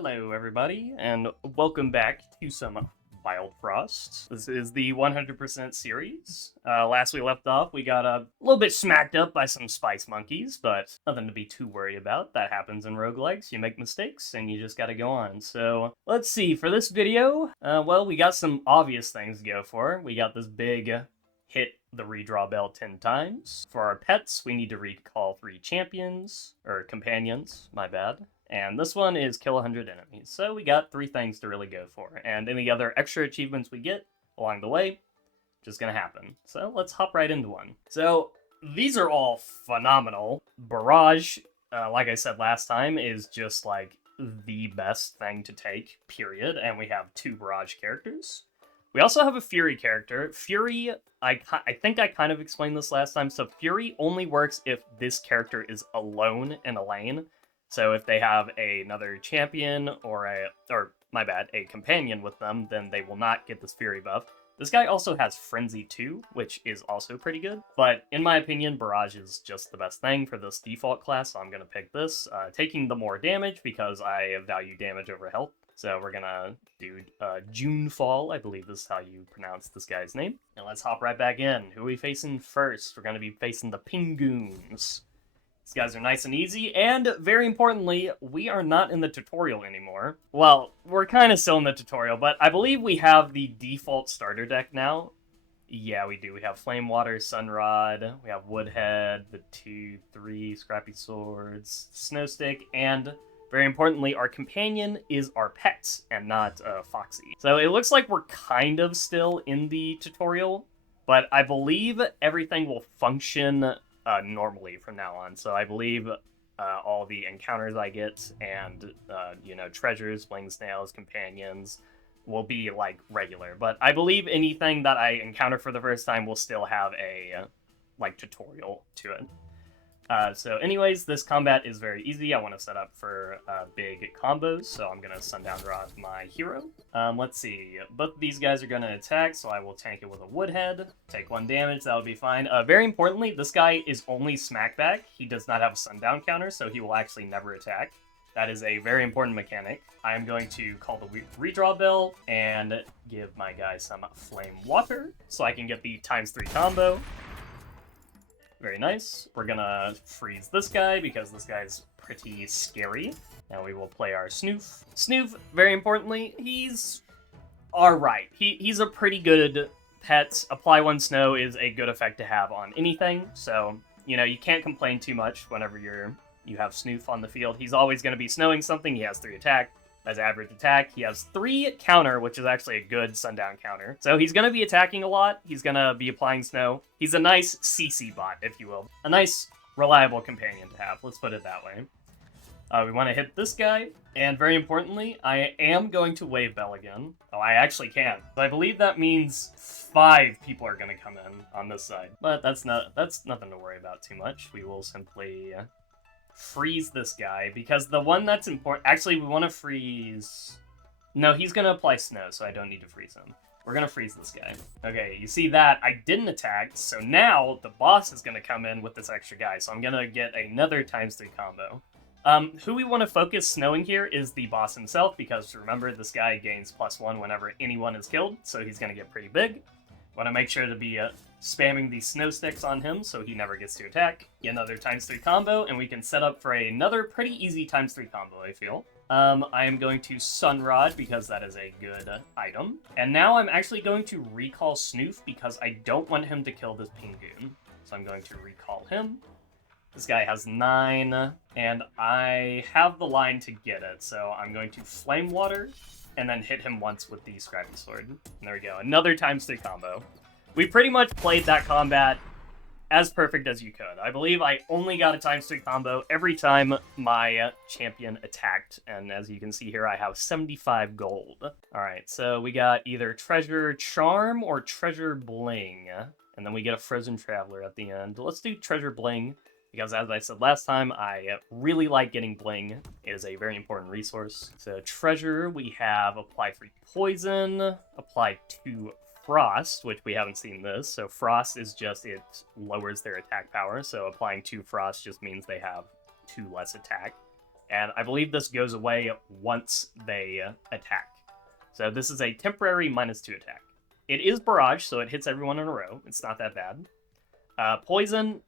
Hello, everybody, and welcome back to some Wildfrost. This is the 100% series. Last we left off, we got a little bit smacked up by some spice monkeys, but nothing to be too worried about. That happens in roguelikes. You make mistakes, and you just gotta go on. So, let's see. For this video, well, we got some obvious things to go for. We got this big hit the redraw bell 10 times. For our pets, we need to recall 3 champions, or companions, my bad. And this one is kill 100 enemies. So we got 3 things to really go for. And any other extra achievements we get along the way, just gonna happen. So let's hop right into one. So these are all phenomenal. Barrage, like I said last time, is just like the best thing to take, period. And we have 2 Barrage characters. We also have a Fury character. Fury, I think I kind of explained this last time. So Fury only works if this character is alone in a lane. So if they have another champion or a companion with them, then they will not get this Fury buff. This guy also has Frenzy too, which is also pretty good. But in my opinion, Barrage is just the best thing for this default class, so I'm going to pick this. Taking the more damage because I value damage over health. So we're going to do Junefall, I believe this is how you pronounce this guy's name. And let's hop right back in. Who are we facing first? We're going to be facing the Pingoons. These guys are nice and easy, and very importantly, we are not in the tutorial anymore. Well, we're kind of still in the tutorial, but I believe we have the default starter deck now. Yeah, we do. We have Flame Water, Sunrod, we have Woodhead, the 2-3 Scrappy Swords, Snow Stick, and very importantly, our companion is our pet, and not Foxy. So it looks like we're kind of still in the tutorial, but I believe everything will function normally from now on. So I believe all the encounters I get and, treasures, bling snails, companions will be, like, regular. But I believe anything that I encounter for the first time will still have a, tutorial to it. So anyways, this combat is very easy. I want to set up for big combos, so I'm going to Sundown Draw my hero. Let's see. Both of these guys are going to attack, so I will tank it with a Woodhead. Take 1 damage, that'll be fine. Very importantly, this guy is only smackback. He does not have a Sundown counter, so he will actually never attack. That is a very important mechanic. I am going to call the redraw bell and give my guy some Flame Water, so I can get the ×3 combo. Very nice. We're gonna freeze this guy because this guy's pretty scary. Now we will play our Snoof. Snoof, very importantly, he's alright. He's a pretty good pet. Apply 1 snow is a good effect to have on anything, so, you can't complain too much whenever you have Snoof on the field. He's always going to be snowing something. He has 3 attack. As average attack, he has 3 counter, which is actually a good Sundown counter. So he's going to be attacking a lot. He's going to be applying snow. He's a nice CC bot, if you will. A nice, reliable companion to have. Let's put it that way. We want to hit this guy. And very importantly, I am going to wave bell again. Oh, I actually can. But I believe that means 5 people are going to come in on this side. But that's nothing to worry about too much. We will simply freeze this guy, because the one that's important... Actually, we want to freeze... No, he's going to apply snow, so I don't need to freeze him. We're going to freeze this guy. Okay, you see that? I didn't attack, so now the boss is going to come in with this extra guy, so I'm going to get another ×3 combo. Who we want to focus snowing here is the boss himself, because remember, this guy gains +1 whenever anyone is killed, so he's going to get pretty big. Want to make sure to be spamming these snow sticks on him so he never gets to attack. Get another ×3 combo, and we can set up for another pretty easy ×3 combo, I feel. I am going to Sunrod because that is a good item. And now I'm actually going to recall Snoof because I don't want him to kill this Pingoon. So I'm going to recall him. This guy has 9, and I have the line to get it, so I'm going to Flame Water and then hit him once with the Scrappy Sword. And there we go, another ×3 combo. We pretty much played that combat as perfect as you could. I believe I only got a ×3 combo every time my champion attacked, and as you can see here, I have 75 gold. Alright, so we got either Treasure Charm or Treasure Bling, and then we get a Frozen Traveler at the end. Let's do Treasure Bling, because as I said last time, I really like getting bling. It is a very important resource. So treasure, we have apply 3 poison, apply 2 frost, which we haven't seen this. So frost is just, it lowers their attack power. So applying 2 frost just means they have 2 less attack. And I believe this goes away once they attack. So this is a temporary -2 attack. It is Barrage, so it hits everyone in a row. It's not that bad. Poison,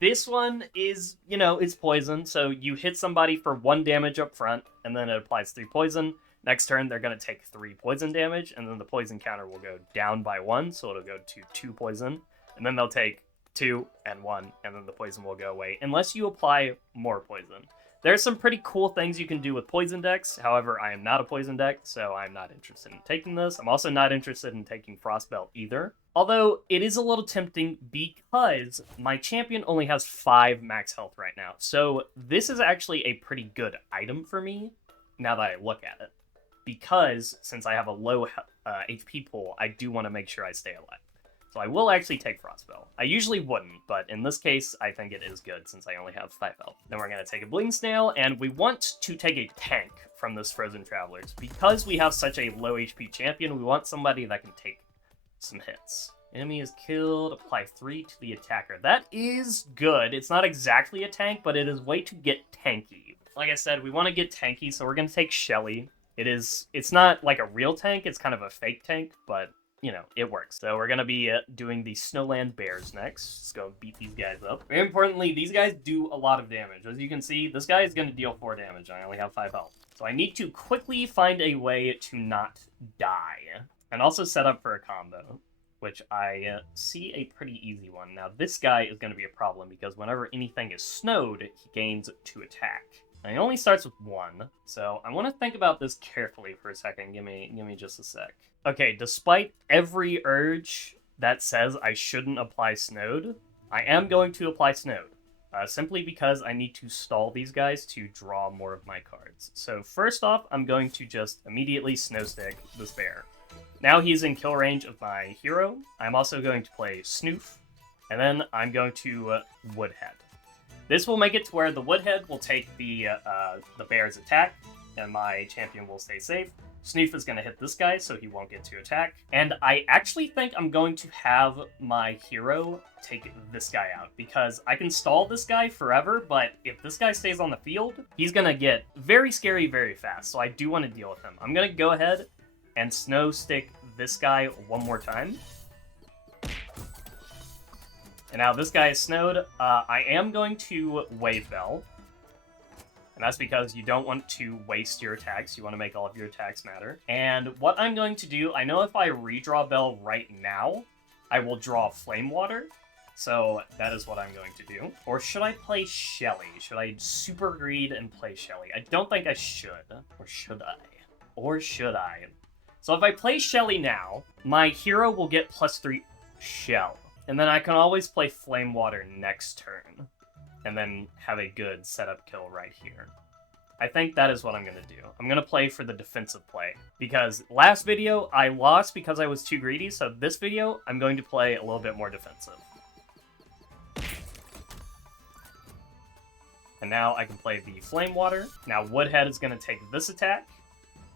this one is, it's poison. So you hit somebody for 1 damage up front, and then it applies 3 poison. Next turn, they're going to take 3 poison damage, and then the poison counter will go down by 1, so it'll go to 2 poison. And then they'll take 2 and 1, and then the poison will go away, unless you apply more poison. There's some pretty cool things you can do with poison decks. However, I am not a poison deck, so I'm not interested in taking this. I'm also not interested in taking Frostbelt either. Although, it is a little tempting because my champion only has 5 max health right now. So this is actually a pretty good item for me, now that I look at it. Because, since I have a low HP pool, I do want to make sure I stay alive. So I will actually take Frostbelt. I usually wouldn't, but in this case, I think it is good since I only have 5 health. Then we're going to take a Bling Snail, and we want to take a tank from this Frozen Travelers. Because we have such a low HP champion, we want somebody that can take some hits. Enemy is killed, apply 3 to the attacker. That is good. It's not exactly a tank, but it is way to get tanky. Like I said, we want to get tanky, so we're going to take Shelly. It's not like a real tank, it's kind of a fake tank, but it works. So we're going to be doing the Snowland Bears next. Let's go beat these guys up. Very importantly, these guys do a lot of damage. As you can see, this guy is going to deal 4 damage. I only have 5 health. So I need to quickly find a way to not die. And also set up for a combo, which I see a pretty easy one. Now, this guy is going to be a problem because whenever anything is snowed, he gains 2 attack. And he only starts with 1, so I want to think about this carefully for a second. Give me just a sec. Okay, despite every urge that says I shouldn't apply Snowed, I am going to apply Snowed. Simply because I need to stall these guys to draw more of my cards. So first off, I'm going to just immediately Snowstick this bear. Now he's in kill range of my hero. I'm also going to play Snoof, and then I'm going to Woodhead. This will make it to where the Woodhead will take the bear's attack, and my champion will stay safe. Snoof is going to hit this guy, so he won't get to attack. And I actually think I'm going to have my hero take this guy out, because I can stall this guy forever, but if this guy stays on the field, he's going to get very scary very fast, so I do want to deal with him. I'm going to go ahead and Snow Stick this guy one more time. And now this guy is snowed. I am going to Wave Bell. And that's because you don't want to waste your attacks. You want to make all of your attacks matter. And what I'm going to do, I know if I redraw Bell right now, I will draw Flame Water. So that is what I'm going to do. Or should I play Shelly? Should I super greed and play Shelly? I don't think I should. Or should I? Or should I? So if I play Shelly now, my hero will get +3 Shell. And then I can always play Flame Water next turn. And then have a good setup kill right here. I think that is what I'm going to do. I'm going to play for the defensive play. Because last video, I lost because I was too greedy. So this video, I'm going to play a little bit more defensive. And now I can play the Flame Water. Now Woodhead is going to take this attack.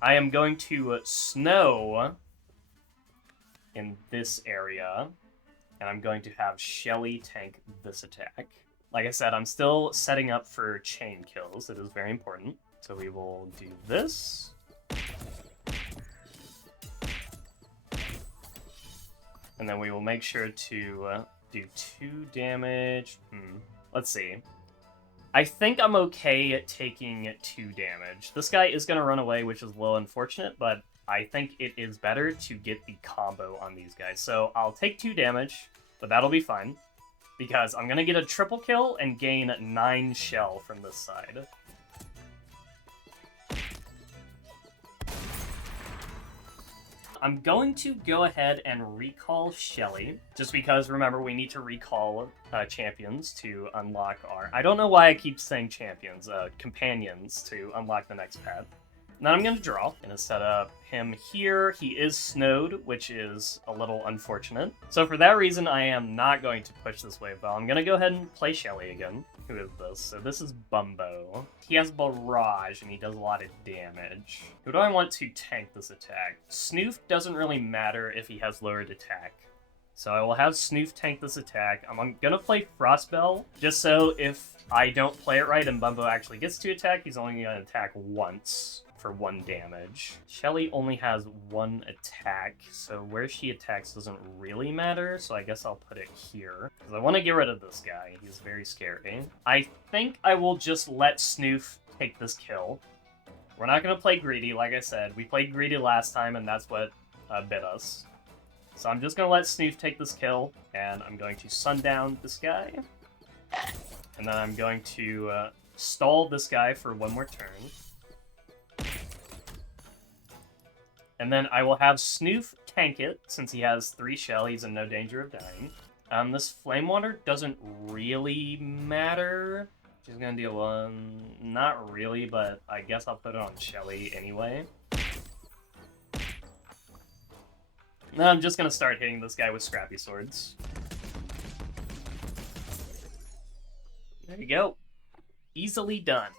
I am going to Snow in this area. And I'm going to have Shelly tank this attack. Like I said, I'm still setting up for chain kills. It is very important. So we will do this. And then we will make sure to do 2 damage. Let's see. I think I'm okay at taking 2 damage. This guy is going to run away, which is a little unfortunate, but I think it is better to get the combo on these guys. So I'll take 2 damage, but that'll be fine. Because I'm going to get a triple kill and gain 9 shell from this side. I'm going to go ahead and recall Shelly. Just because, remember, we need to recall champions to unlock our... I don't know why I keep saying champions. Companions to unlock the next path. And then I'm going to draw. I'm going to set up him here. He is snowed, which is a little unfortunate. So for that reason, I am not going to push this wave bell. I'm going to go ahead and play Shelly again. Who is this? So this is Bumbo. He has Barrage, and he does a lot of damage. Who do I want to tank this attack? Snoof doesn't really matter if he has lowered attack. So I will have Snoof tank this attack. I'm gonna play Frostbell, just so if I don't play it right and Bumbo actually gets to attack, he's only gonna attack once for 1 damage. Shelly only has 1 attack, so where she attacks doesn't really matter, so I guess I'll put it here. Because I want to get rid of this guy. He's very scary. I think I will just let Snoof take this kill. We're not going to play greedy, like I said. We played greedy last time, and that's what bit us. So I'm just going to let Snoof take this kill, and I'm going to sundown this guy. And then I'm going to stall this guy for 1 more turn. And then I will have Snoof tank it, since he has 3 shell, he's in no danger of dying. This Flame Water doesn't really matter. She's gonna deal 1... Not really, but I guess I'll put it on Shelly anyway. Now I'm just gonna start hitting this guy with Scrappy Swords. There you go. Easily done.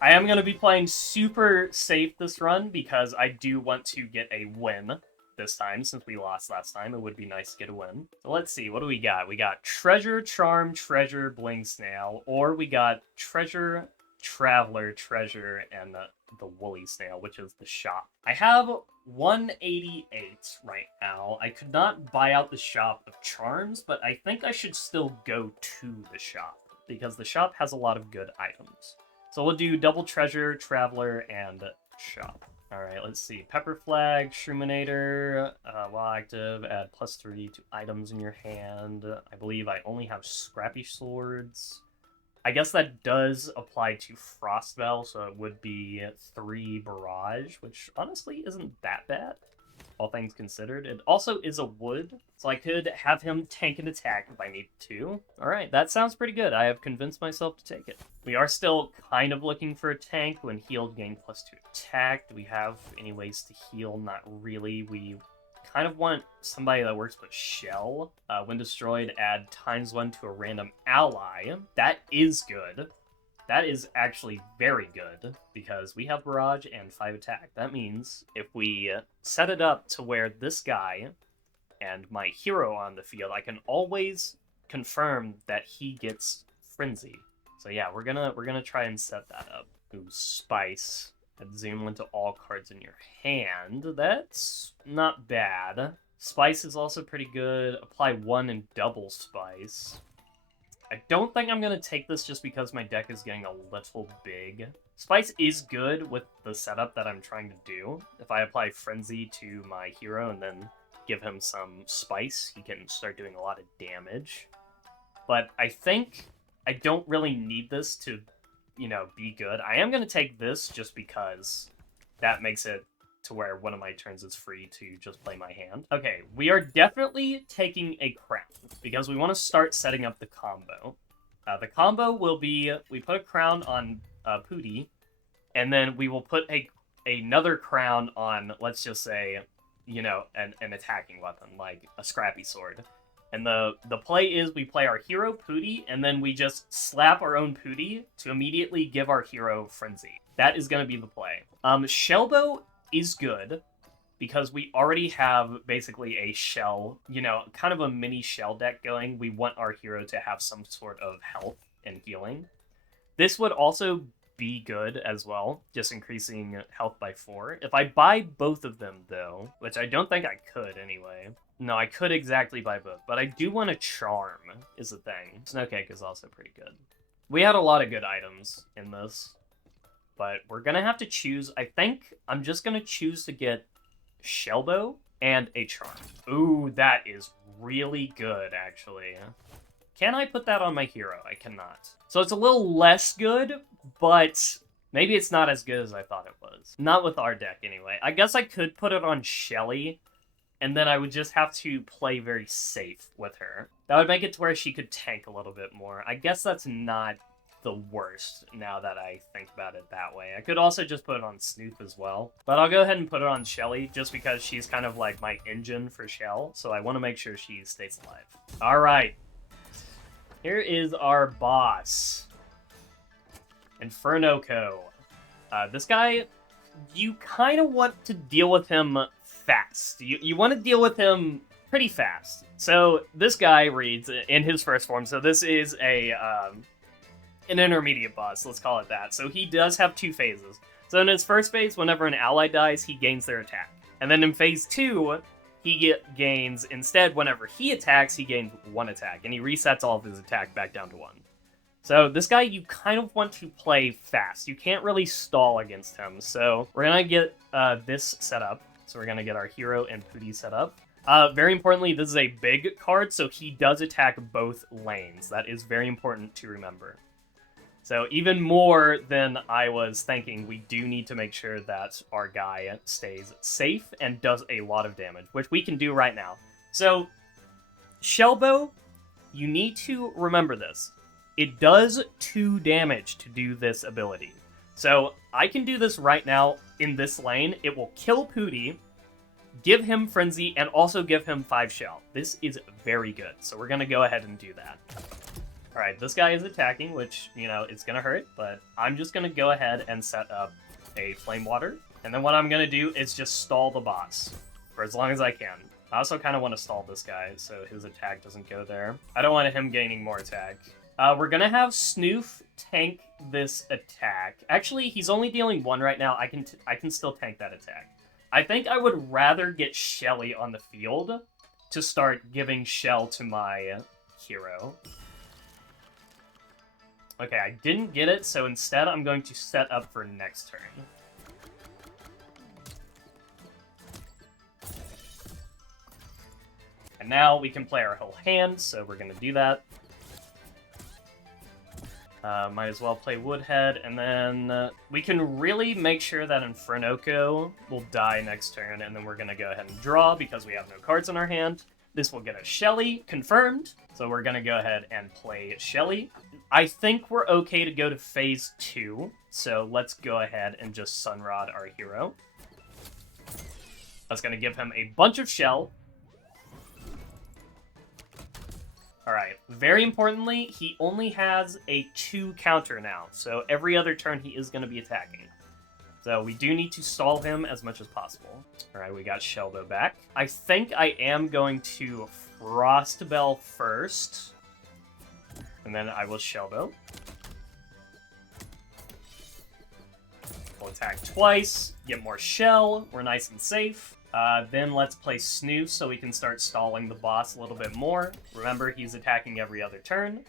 I am going to be playing super safe this run because I do want to get a win this time. Since we lost last time, it would be nice to get a win. So let's see, what do we got? We got Treasure, Charm, Treasure, Bling Snail, or we got Treasure, Traveler, Treasure, and the Woolly Snail, which is the shop. I have 188 right now. I could not buy out the shop of Charms, but I think I should still go to the shop because the shop has a lot of good items. So we'll do double Treasure, Traveler, and Shop. Alright, let's see. Pepper Flag, Shroominator, while active, add +3 to items in your hand. I believe I only have Scrappy Swords. I guess that does apply to Frostbell, so it would be 3 Barrage, which honestly isn't that bad, all things considered. It also is a wood, so I could have him tank an attack if I need to. Alright, that sounds pretty good. I have convinced myself to take it. We are still kind of looking for a tank. When healed, gain +2 attack. Do we have any ways to heal? Not really. We kind of want somebody that works with Shell. When destroyed, add ×1 to a random ally. That is good. That is actually very good, because we have Barrage and 5 attack. That means if we set it up to where this guy and my hero on the field, I can always confirm that he gets Frenzy. So yeah, we're gonna try and set that up. Ooh, Spice. Add zoom into all cards in your hand. That's not bad. Spice is also pretty good. Apply 1 and double Spice. I don't think I'm going to take this just because my deck is getting a little big. Spice is good with the setup that I'm trying to do. If I apply Frenzy to my hero and then give him some Spice, he can start doing a lot of damage. But I think I don't really need this to, you know, be good. I am going to take this just because that makes it to where one of my turns is free to just play my hand. Okay, we are definitely taking a crown because we want to start setting up the combo. The combo will be, we put a crown on Pooty, and then we will put another crown on, let's just say, you know, an attacking weapon, like a Scrappy Sword. And the play is we play our hero Pooty, and then we just slap our own Pooty to immediately give our hero Frenzy. That is going to be the play. Shellbow is good because we already have basically a shell, you know, kind of a mini shell deck going. We want our hero to have some sort of health and healing. This would also be good as well, just increasing health by 4. If I buy both of them, though, which I don't think I could anyway. No, I could exactly buy both, but I do want a Charm, is the thing. Snowcake is also pretty good. We had a lot of good items in this, but we're going to have to choose. I think I'm just going to choose to get Shellbow and a Charm. Ooh, that is really good, actually. Can I put that on my hero? I cannot. So it's a little less good, but maybe it's not as good as I thought it was. Not with our deck, anyway. I guess I could put it on Shelly, and then I would just have to play very safe with her. That would make it to where she could tank a little bit more. I guess that's not the worst, now that I think about it that way. I could also just put it on Snoop as well, but I'll go ahead and put it on Shelly just because she's kind of like my engine for Shell, so I want to make sure she stays alive. Alright, here is our boss, Infernoko. This guy, you kind of want to deal with him fast. You want to deal with him pretty fast. So this guy reads in his first form. So this is an intermediate boss, let's call it that. So he does have 2 phases. So in his first phase, whenever an ally dies, he gains their attack. And then in phase 2, he gains, instead, whenever he attacks, he gains 1 attack. And he resets all of his attack back down to 1. So this guy, you kind of want to play fast. You can't really stall against him. So we're going to get this set up. So we're going to get our hero and Pooty set up. Very importantly, this is a big card, so he does attack both lanes. That is very important to remember. So even more than I was thinking, we do need to make sure that our guy stays safe and does a lot of damage, which we can do right now. So, Shellbow, you need to remember this. It does 2 damage to do this ability. So, I can do this right now in this lane. It will kill Pooty, give him Frenzy, and also give him 5 shell. This is very good, so we're going to go ahead and do that. Alright, this guy is attacking, which, you know, it's gonna hurt, but I'm just gonna go ahead and set up a Flame Water. And then what I'm gonna do is just stall the boss for as long as I can. I also kind of want to stall this guy so his attack doesn't go there. I don't want him gaining more attack. We're gonna have Snoof tank this attack. Actually, he's only dealing 1 right now. I can still tank that attack. I think I would rather get Shelly on the field to start giving shell to my hero. Okay, I didn't get it, so instead I'm going to set up for next turn. And now we can play our whole hand, so we're going to do that. Might as well play Woodhead, and then we can really make sure that Infernoko will die next turn, and then we're going to go ahead and draw because we have no cards in our hand. This will get us Shelly, confirmed, so we're going to go ahead and play Shelly. I think we're okay to go to phase 2, so let's go ahead and just Sunrod our hero. That's going to give him a bunch of shell. Alright, very importantly, he only has a 2 counter now, so every other turn he is going to be attacking. So we do need to stall him as much as possible. Alright, we got Shellbow back. I think I am going to Frostbell first. And then I will Shellbow. We'll attack twice, get more shell, we're nice and safe. Then let's play Snoof so we can start stalling the boss a little bit more. Remember, he's attacking every other turn.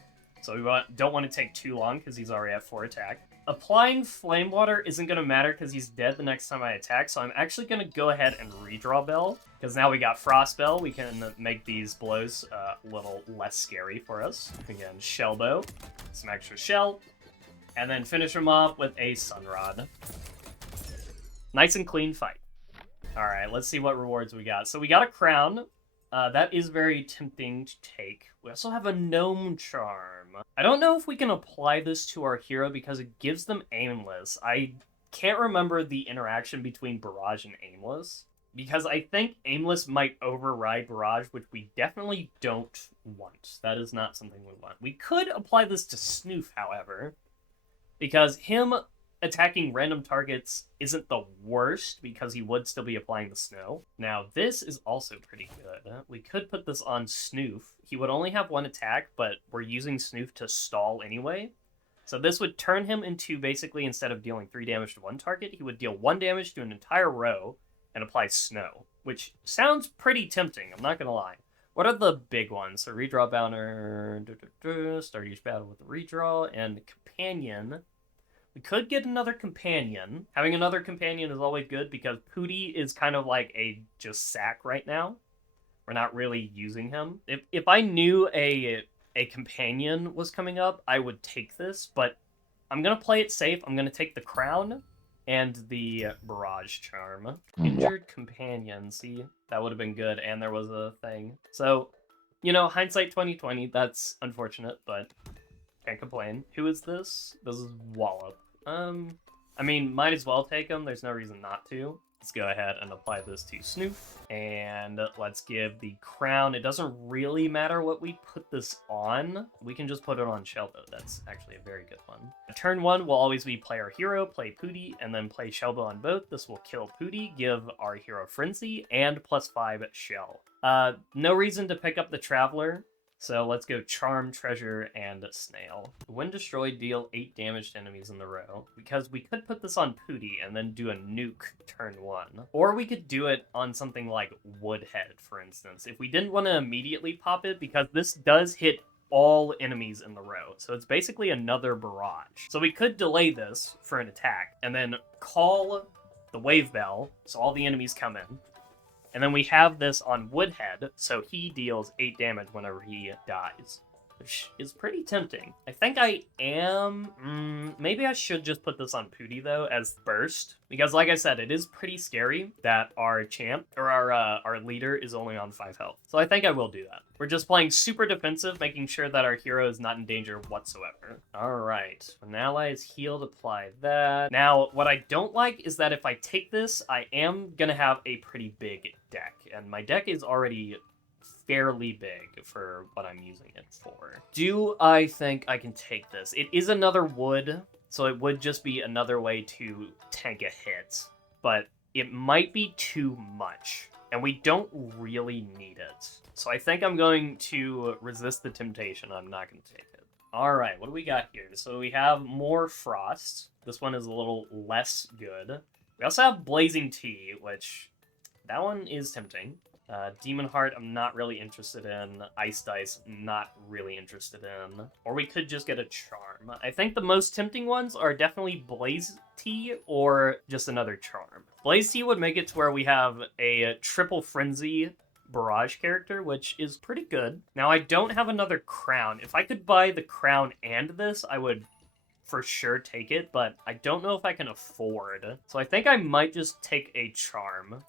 So we don't want to take too long because he's already at 4 attack. Applying Flame Water isn't going to matter because he's dead the next time I attack, so I'm actually going to go ahead and redraw Bell, because now we got Frost Bell. We can make these blows a little less scary for us. Again, Shellbow, some extra shell, and then finish him off with a Sunrod. Nice and clean fight. Alright, let's see what rewards we got. So we got a crown. That is very tempting to take. We also have a Gnome Charm. I don't know if we can apply this to our hero because it gives them Aimless. I can't remember the interaction between Barrage and Aimless, because I think Aimless might override Barrage, which we definitely don't want. That is not something we want. We could apply this to Snoof, however, because him attacking random targets isn't the worst because he would still be applying the snow. Now, this is also pretty good. We could put this on Snoof. He would only have 1 attack, but we're using Snoof to stall anyway. So this would turn him into, basically, instead of dealing 3 damage to 1 target, he would deal 1 damage to an entire row and apply snow, which sounds pretty tempting, I'm not going to lie. What are the big ones? So redraw Bouncer, start each battle with a redraw, and Companion. We could get another companion. Having another companion is always good because Pooty is kind of like a just sack right now. We're not really using him. If I knew a companion was coming up, I would take this, but I'm going to play it safe. I'm going to take the crown and the Barrage Charm. Injured companion. See, that would have been good, and there was a thing. So, you know, hindsight 2020, that's unfortunate, but can't complain. Who is this? This is Wallop. I mean, might as well take him. There's no reason not to. Let's go ahead and apply this to Snoof. And let's give the crown. It doesn't really matter what we put this on. We can just put it on Shellbow. That's actually a very good one. Turn 1 will always be play our hero, play Pooty, and then play Shellbow on both. This will kill Pooty, give our hero Frenzy, and +5 shell. No reason to pick up the Traveler, so let's go Charm, Treasure, and Snail. When destroyed, deal 8 damage to enemies in the row, because we could put this on Pooty and then do a nuke turn 1. Or we could do it on something like Woodhead, for instance, if we didn't want to immediately pop it, because this does hit all enemies in the row, so it's basically another barrage. So we could delay this for an attack, and then call the Wave Bell, so all the enemies come in. And then we have this on Woodhead, so he deals 8 damage whenever he dies, which is pretty tempting. I think I am... maybe I should just put this on Pooty, though, as Burst. Because, like I said, it is pretty scary that our champ, or our leader, is only on 5 health. So I think I will do that. We're just playing super defensive, making sure that our hero is not in danger whatsoever. Alright, when an ally is healed, apply that. Now, what I don't like is that if I take this, I am gonna have a pretty big deck. And my deck is already fairly big for what I'm using it for. Do I think I can take this? It is another wood, so it would just be another way to tank a hit, but it might be too much, and we don't really need it. So I think I'm going to resist the temptation. I'm not going to take it. Alright, what do we got here? So we have more Frost. This one is a little less good. We also have Blazing Tea, which, that one is tempting. Demon Heart, I'm not really interested in. Ice Dice, not really interested in. Or we could just get a Charm. I think the most tempting ones are definitely Blaze Tea or just another Charm. Blaze Tea would make it to where we have a triple Frenzy Barrage character, which is pretty good. Now, I don't have another Crown. If I could buy the Crown and this, I would for sure take it, but I don't know if I can afford. So I think I might just take a Charm.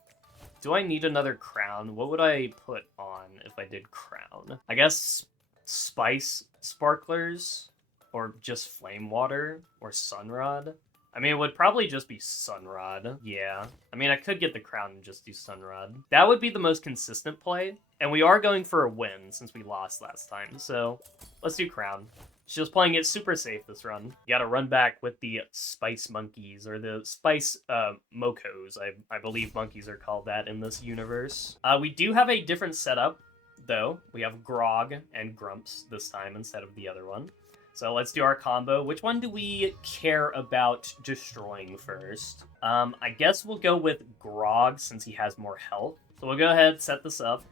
Do I need another crown? What would I put on if I did crown? I guess spice sparklers, or just flame water, or sunrod. I mean, it would probably just be sunrod. Yeah. I mean, I could get the crown and just do sunrod. That would be the most consistent play. And we are going for a win since we lost last time. So let's do crown. Just playing it super safe this run. You gotta run back with the Spice Monkeys, or the Spice Mokos, I believe monkeys are called that in this universe. We do have a different setup, though. We have Grog and Grumps this time instead of the other one. So let's do our combo. Which one do we care about destroying first? I guess we'll go with Grog since he has more health. So we'll go ahead, set this up.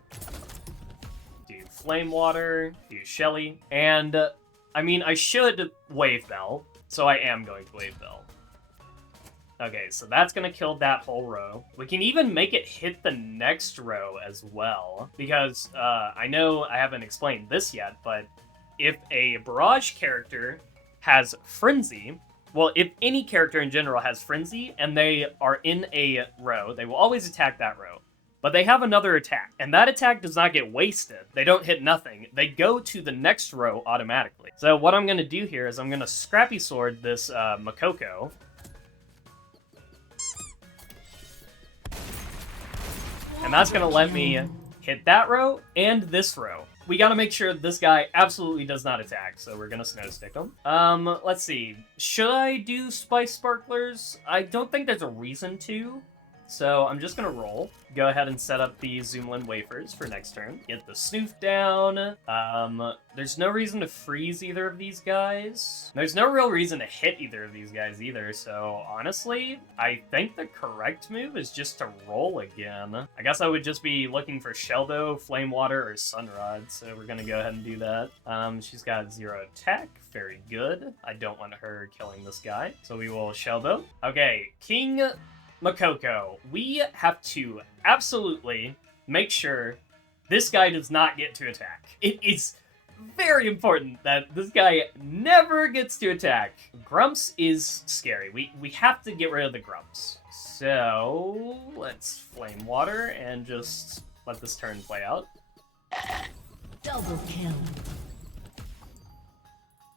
Do Flame Water, do Shelly, and... I mean, I should Wave Bell, so I am going to Wave Bell. Okay, so that's going to kill that whole row. We can even make it hit the next row as well, because I know I haven't explained this yet, but if a Barrage character has Frenzy, well, if any character in general has Frenzy, and they are in a row, they will always attack that row. But they have another attack, and that attack does not get wasted. They don't hit nothing. They go to the next row automatically. So what I'm going to do here is I'm going to Scrappy Sword this Moko. And that's going to let me hit that row and this row. We got to make sure this guy absolutely does not attack, so we're going to Snow Stick him. Let's see. Should I do Spice Sparklers? I don't think there's a reason to. So I'm just going to roll. Go ahead and set up the Zoomlin wafers for next turn. Get the Snoof down. There's no reason to freeze either of these guys. There's no real reason to hit either of these guys either. So honestly, I think the correct move is just to roll again. I guess I would just be looking for Sheldo, Flame Water, or Sunrod. So we're going to go ahead and do that. She's got 0 attack. Very good. I don't want her killing this guy. So we will Sheldo. Okay, King Moko, we have to absolutely make sure this guy does not get to attack. It is very important that this guy never gets to attack. Grumps is scary. We have to get rid of the Grumps. So let's Flame Water and just let this turn play out. Double kill.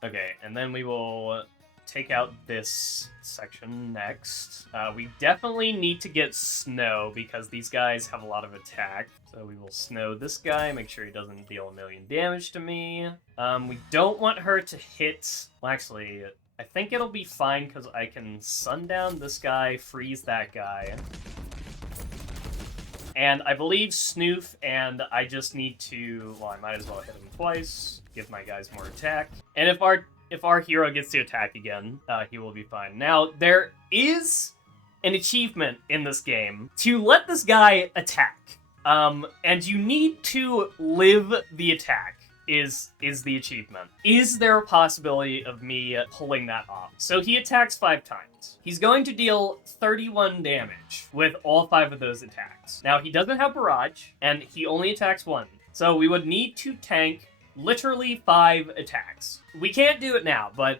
Okay, and then we will take out this section next. We definitely need to get Snow because these guys have a lot of attack. So we will Snow this guy, make sure he doesn't deal 1,000,000 damage to me. We don't want her to hit... Well, actually, I think it'll be fine because I can Sundown this guy, freeze that guy. And I believe Snoof, and I just need to, well, I might as well hit him twice, give my guys more attack. And if our hero gets to attack again, he will be fine. Now, there is an achievement in this game to let this guy attack. And you need to live the attack. Is the achievement. Is there a possibility of me pulling that off? So he attacks 5 times. He's going to deal 31 damage with all 5 of those attacks. Now, he doesn't have barrage, and he only attacks 1. So we would need to tank literally 5 attacks. We can't do it now, but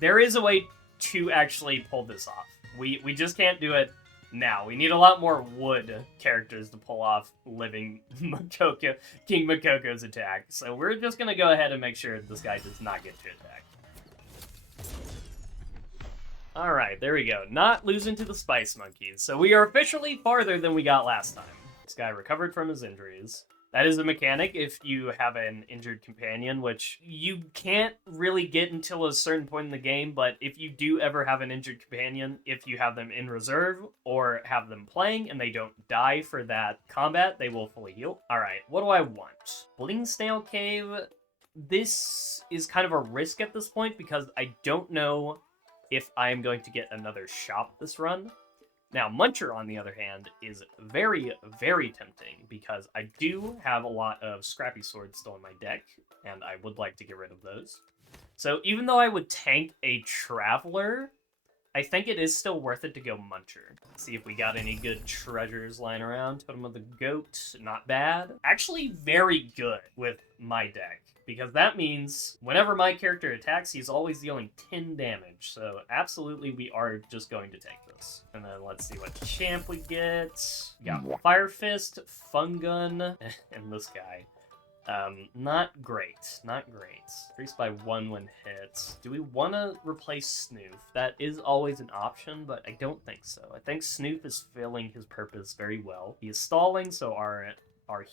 there is a way to actually pull this off. We just can't do it now. We need a lot more wood characters to pull off living Moko, King Mokoko's attack. So we're just going to go ahead and make sure this guy does not get to attack. Alright, there we go. Not losing to the Spice Monkeys. So we are officially farther than we got last time. This guy recovered from his injuries. That is a mechanic if you have an injured companion, which you can't really get until a certain point in the game, but if you do ever have an injured companion, if you have them in reserve or have them playing and they don't die for that combat, they will fully heal. Alright, what do I want? Bling Snail Cave. This is kind of a risk at this point because I don't know if I am going to get another shop this run. Now, Muncher, on the other hand, is very, very tempting because I do have a lot of Scrappy Swords still in my deck, and I would like to get rid of those. So even though I would tank a Traveler, I think it is still worth it to go Muncher. See if we got any good treasures lying around. Totem of the Goat, not bad. Actually very good with my deck, because that means whenever my character attacks, he's always dealing 10 damage. So absolutely, we are just going to take this. And then let's see what champ we get. We got Fire Fist, Fun Gun, and this guy. Not great. Not great. Increased by 1 when hit. Do we want to replace Snoof? That is always an option, but I don't think so. I think Snoof is filling his purpose very well. He is stalling, so our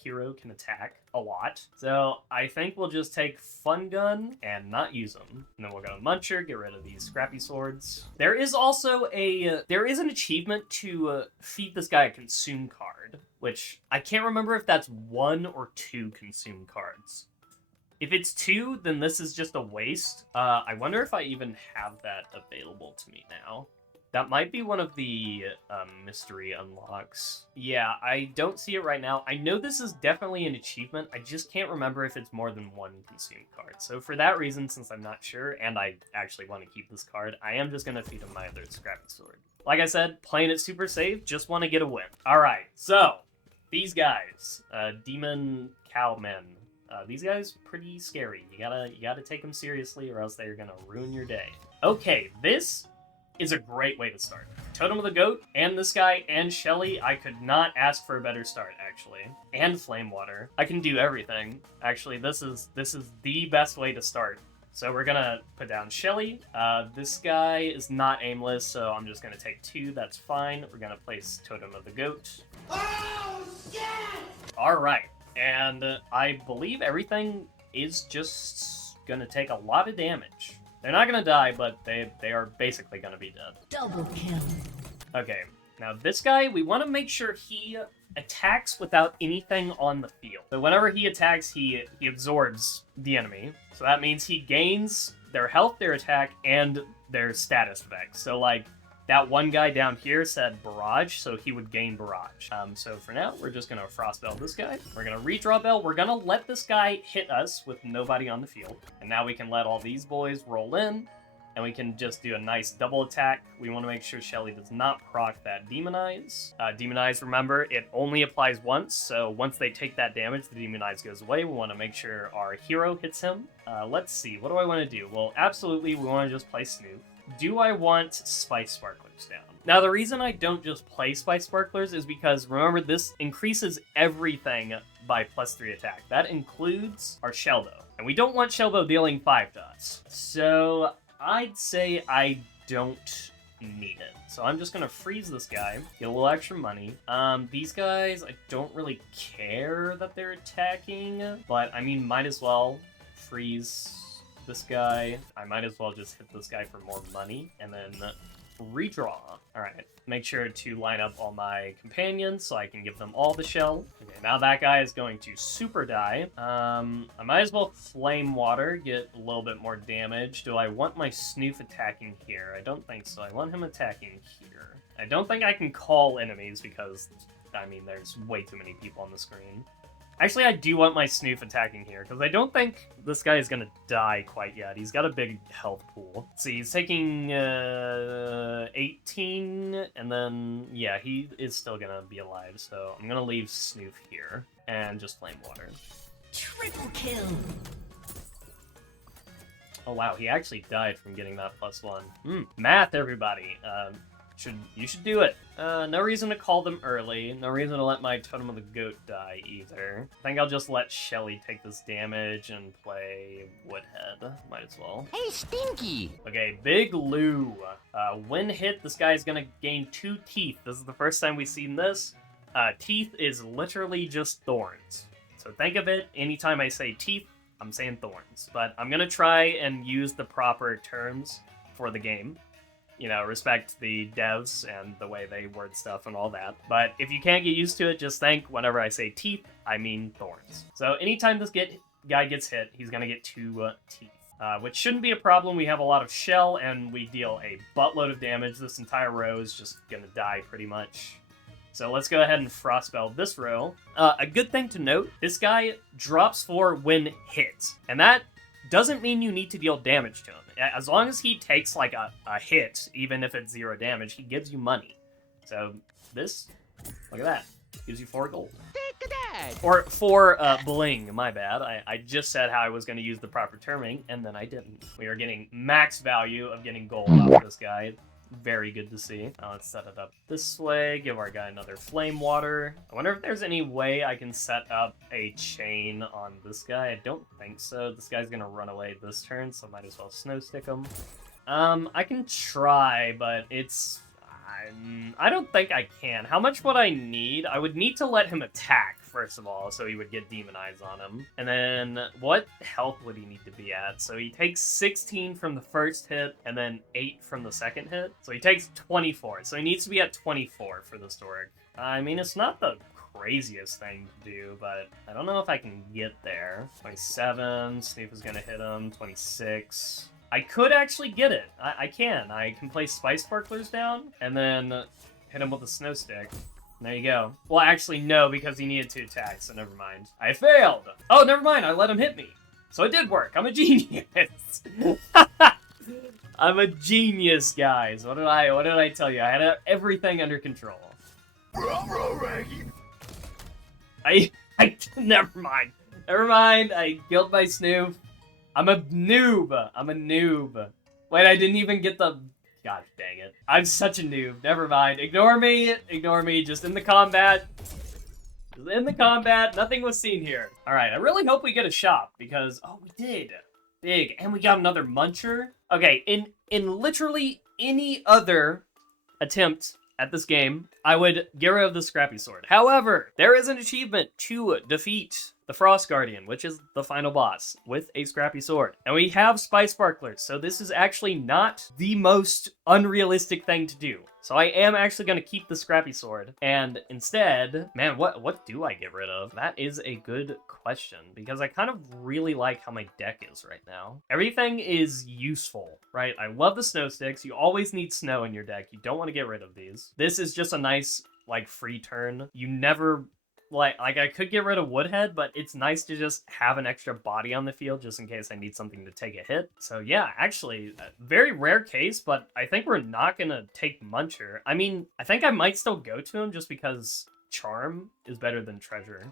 hero can attack a lot. So I think we'll just take Fun Gun and not use them. And then we'll go to Muncher, get rid of these Scrappy Swords. There is also there is an achievement to feed this guy a Consume card, which I can't remember if that's 1 or 2 Consume cards. If it's 2, then this is just a waste. I wonder if I even have that available to me now. That might be one of the mystery unlocks. Yeah, I don't see it right now. I know this is definitely an achievement. I just can't remember if it's more than 1 consumed card. So for that reason, since I'm not sure, and I actually want to keep this card, I am just going to feed him my other Scrappy Sword. Like I said, playing it super safe, just want to get a win. Alright, so, these guys, Demon Cowmen. These guys, pretty scary. You gotta take them seriously or else they're gonna ruin your day. Okay, this is a great way to start. Totem of the Goat, and this guy, and Shelly, I could not ask for a better start, actually. And Flame Water. I can do everything. Actually, this is the best way to start. So we're gonna put down Shelly. This guy is not aimless, so I'm just gonna take 2, that's fine. We're gonna place Totem of the Goat. Oh, shit! Alright, and I believe everything is just gonna take a lot of damage. They're not gonna die, but they are basically gonna be dead. Double kill. Okay, now this guy, we want to make sure he attacks without anything on the field. So whenever he attacks, he absorbs the enemy. So that means he gains their health, their attack, and their status effects. So like, that one guy down here said Barrage, so he would gain Barrage. So for now, we're just going to Frostbell this guy. We're going to Redraw Bell. We're going to let this guy hit us with nobody on the field. And now we can let all these boys roll in, and we can just do a nice double attack. We want to make sure Shelly does not proc that Demonize. Demonize, remember, it only applies once, so once they take that damage, the Demonize goes away. We want to make sure our hero hits him. Let's see, what do I want to do? Well, absolutely, we want to just play Snoop. Do I want Spice Sparklers down? Now, the reason I don't just play Spice Sparklers is because, remember, this increases everything by +3 attack. That includes our Shellbow. And we don't want Shellbow dealing 5 to us. So, I'd say I don't need it. So I'm just going to freeze this guy, get a little extra money. These guys, I don't really care that they're attacking, but, I mean, might as well freeze this guy. I might as well just hit this guy for more money, and then redraw. All right, make sure to line up all my companions so I can give them all the shell. Okay, now that guy is going to super die. I might as well flame water, get a little bit more damage. Do I want my Snoof attacking here? I don't think so. I want him attacking here. I don't think I can call enemies because, I mean, there's way too many people on the screen. Actually, I do want my Snoof attacking here, because I don't think this guy is going to die quite yet. He's got a big health pool. See, he's taking 18, and then, yeah, he is still going to be alive, so I'm going to leave Snoof here, and just Flame Water. Triple kill. Oh, wow, he actually died from getting that +1. Math, everybody. You should do it. No reason to call them early. No reason to let my Totem of the Goat die either. I think I'll just let Shelly take this damage and play Woodhead. Might as well. Hey, Stinky! Okay, Bigloo. When hit, this guy is gonna gain 2 teeth. This is the first time we've seen this. Teeth is literally just thorns. So think of it, anytime I say teeth, I'm saying thorns. But I'm gonna try and use the proper terms for the game. You know, respect the devs and the way they word stuff and all that. But if you can't get used to it, just think whenever I say teeth, I mean thorns. So anytime this guy gets hit, he's going to get 2 teeth. Which shouldn't be a problem. We have a lot of shell, and we deal a buttload of damage. This entire row is just going to die pretty much. So let's go ahead and Frostspell this row. A good thing to note, this guy drops 4 when hit. And that doesn't mean you need to deal damage to him. As long as he takes, like, a hit, even if it's 0 damage, he gives you money. So, this, look at that, gives you 4 gold. Take that! Or 4 bling, my bad. I just said how I was going to use the proper terming, and then I didn't. We are getting max value of getting gold off this guy. Very good to see. Now let's set it up this way, give our guy another flame water. I wonder if there's any way I can set up a chain on this guy. I don't think so. This guy's gonna run away this turn, so I might as well snow stick him. I can try, but I don't think I can. How much would I need? I would need to let him attack, first of all, so he would get Demon Eyes on him. And then, what health would he need to be at? So he takes 16 from the first hit, and then 8 from the second hit. So he takes 24. So he needs to be at 24 for this to work. I mean, it's not the craziest thing to do, but I don't know if I can get there. 27, Snoop is gonna hit him. 26. I could actually get it. I can. I can place Spice Sparklers down, and then hit him with a Snow Stick. There you go. Well, actually, no, because he needed 2 attacks, so never mind. I failed! Oh, never mind, I let him hit me. So it did work. I'm a genius. I'm a genius, guys. What did I tell you? I had everything under control. Never mind. Never mind, I killed my Snoof. I'm a noob. Wait, I didn't even get the... God dang it. I'm such a noob. Never mind. Ignore me. Just in the combat. Nothing was seen here. Alright, I really hope we get a shop, because... Oh, we did. Big. And we got another muncher. Okay, in literally any other attempt at this game, I would get rid of the Scrappy Sword. However, there is an achievement to defeat the Frost Guardian, which is the final boss, with a Scrappy Sword. And we have Spice Sparklers, so this is actually not the most unrealistic thing to do. So I am actually going to keep the Scrappy Sword, and instead... Man, what do I get rid of? That is a good question, because I kind of really like how my deck is right now. Everything is useful, right? I love the Snow Sticks. You always need snow in your deck. You don't want to get rid of these. This is just a nice, like, free turn. You never... Like, I could get rid of Woodhead, but it's nice to just have an extra body on the field just in case I need something to take a hit. So yeah, actually, very rare case, but I think we're not gonna take Muncher. I mean, I think I might still go to him just because Charm is better than Treasure.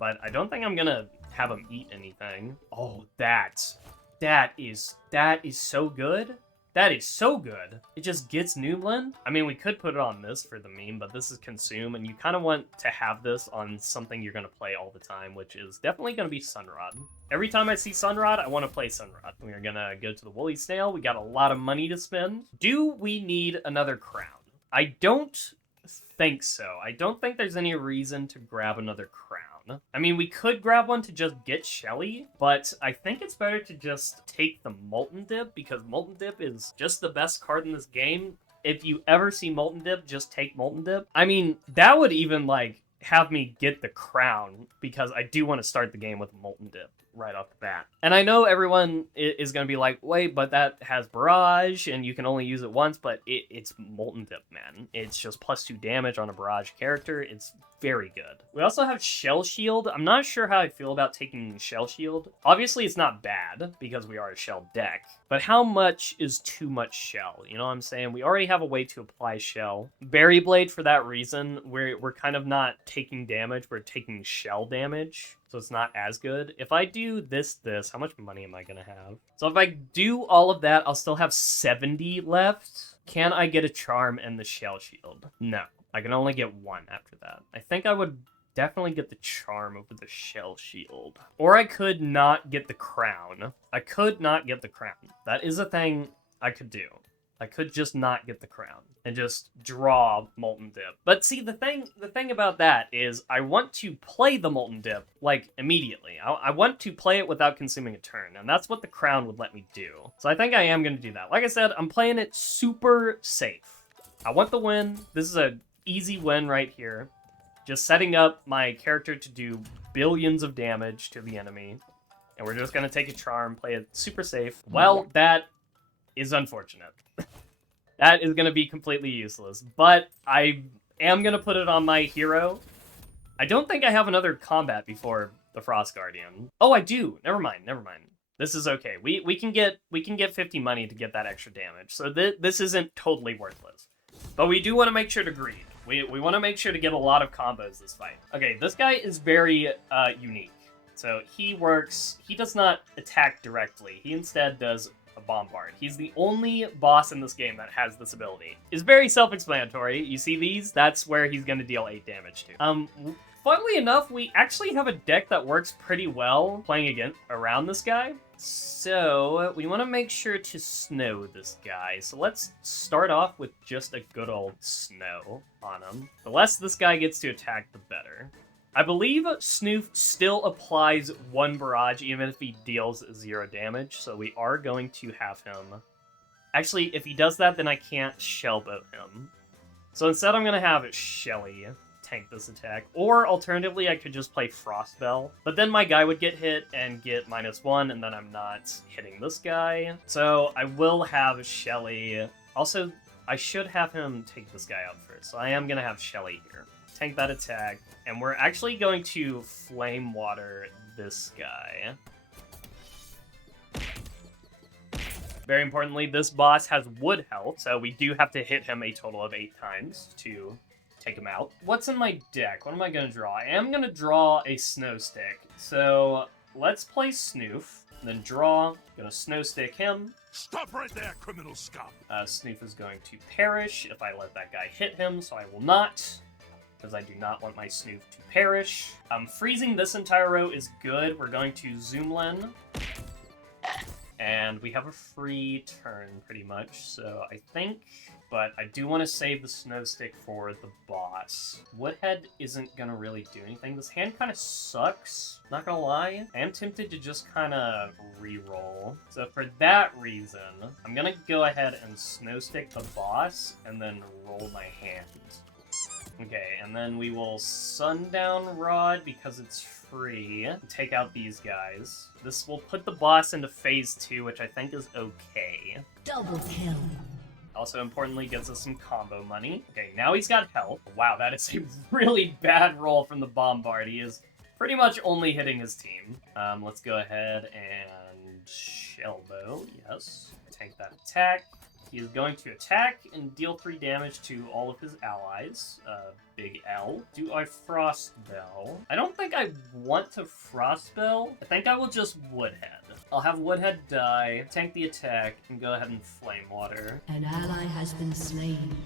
But I don't think I'm gonna have him eat anything. Oh, that is so good. That is so good. It just gets Noobland. I mean, we could put it on this for the meme, but this is Consume, and you kind of want to have this on something you're going to play all the time, which is definitely going to be Sunrod. Every time I see Sunrod, I want to play Sunrod. We're going to go to the Woolly Snail. We got a lot of money to spend. Do we need another crown? I don't think so. I don't think there's any reason to grab another crown. I mean, we could grab one to just get Shelly, but I think it's better to just take the Molten Dip, because Molten Dip is just the best card in this game. if you ever see Molten Dip, just take Molten Dip. I mean, that would even, like, have me get the crown, because I do want to start the game with Molten Dip right off the bat. And I know everyone is going to be like, wait, but that has Barrage, and you can only use it once, but it's Molten Dip, man. It's just +2 damage on a Barrage character. It's very good. We also have Shell Shield. I'm not sure how I feel about taking Shell Shield. Obviously, it's not bad, because we are a Shell deck, but how much is too much Shell? You know what I'm saying? We already have a way to apply Shell. Berry Blade, for that reason, we're kind of not taking damage, we're taking Shell damage. So it's not as good. If I do this, how much money am I going to have? So if I do all of that, I'll still have 70 left. Can I get a Charm and the Shell Shield? No. I can only get one after that. I think I would definitely get the Charm over the Shell Shield. Or I could not get the Crown. I could not get the Crown. That is a thing I could do. I could just not get the crown and just draw Molten Dip. But see, the thing about that is I want to play the Molten Dip, like, immediately. I want to play it without consuming a turn, and that's what the crown would let me do. So I think I am going to do that. Like I said, I'm playing it super safe. I want the win. This is an easy win right here. Just setting up my character to do billions of damage to the enemy. And we're just going to take a charm, play it super safe. Well, that is unfortunate. That is going to be completely useless, but I am going to put it on my hero. I don't think I have another combat before the Frost Guardian. Oh, I do. Never mind. This is okay. We can get 50 money to get that extra damage, so this isn't totally worthless. But we do want to make sure to greed. We want to make sure to get a lot of combos this fight. Okay, this guy is very unique. So he does not attack directly. He instead does a bombard. He's the only boss in this game that has this ability. It's very self-explanatory. You see these? That's where he's going to deal 8 damage to. Funnily enough, we actually have a deck that works pretty well playing around this guy. So we want to make sure to snow this guy. So let's start off with just a good old snow on him. The less this guy gets to attack, the better. I believe Snoof still applies 1 barrage even if he deals 0 damage, so we are going to have him... Actually, if he does that, then I can't Shellboat him. So instead I'm going to have Shelly tank this attack, or alternatively I could just play Frostbell, but then my guy would get hit and get -1, and then I'm not hitting this guy. So I will have Shelly. Also, I should have him take this guy out first, so I am going to have Shelly here. Tank that attack, and we're actually going to Flame Water this guy. Very importantly, this boss has wood health, so we do have to hit him a total of 8 times to take him out. What's in my deck? What am I going to draw? I am going to draw a Snow Stick. So let's play Snoof, then draw. Gonna Snow Stick him. Stop right there, criminal scum! Snoof is going to perish if I let that guy hit him, so I will not, because I do not want my Snoof to perish. Freezing this entire row is good. We're going to Zoomlen. And we have a free turn, pretty much, so I think... But I do want to save the Snow Stick for the boss. Woodhead isn't going to really do anything. This hand kind of sucks, not going to lie. I am tempted to just kind of re-roll. So for that reason, I'm going to go ahead and Snow Stick the boss, and then roll my hand. Okay, and then we will Sundown Rod because it's free. Take out these guys. This will put the boss into phase 2, which I think is okay. Double kill. Also, importantly, gets us some combo money. Okay, now he's got health. Wow, that is a really bad roll from the Bombard. He is pretty much only hitting his team. Let's go ahead and Shellbow, yes. Tank that attack. He is going to attack and deal 3 damage to all of his allies. Big L. Do I Frostbell? I don't think I want to Frostbell. I think I will just Woodhead. I'll have Woodhead die, tank the attack, and go ahead and Flame Water. An ally has been slain.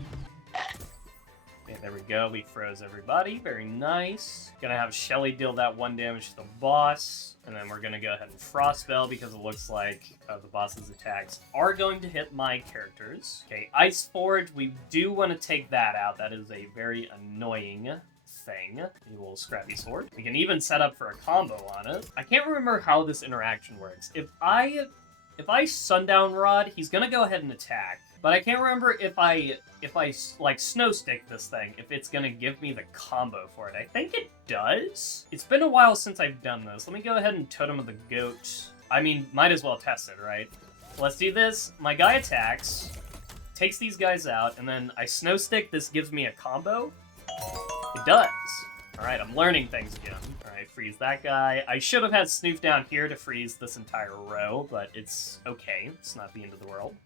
Okay, there we go. We froze everybody. Very nice. Gonna have Shelly deal that 1 damage to the boss. And then we're gonna go ahead and Frostbell because it looks like the boss's attacks are going to hit my characters. Okay, Ice Forge. We do want to take that out. That is a very annoying thing. We will Scrappy Sword. We can even set up for a combo on it. I can't remember how this interaction works. If I if I Sundown Rod, he's gonna go ahead and attack. But I can't remember if I like Snow Stick this thing, if it's gonna give me the combo for it. I think it does. It's been a while since I've done this. Let me go ahead and Totem of the Goat. I mean, might as well test it, right? Let's do this. My guy attacks, takes these guys out, and then I Snow Stick. This gives me a combo. It does. Alright, I'm learning things again. Alright, freeze that guy. I should have had Snoof down here to freeze this entire row, but it's okay. It's not the end of the world.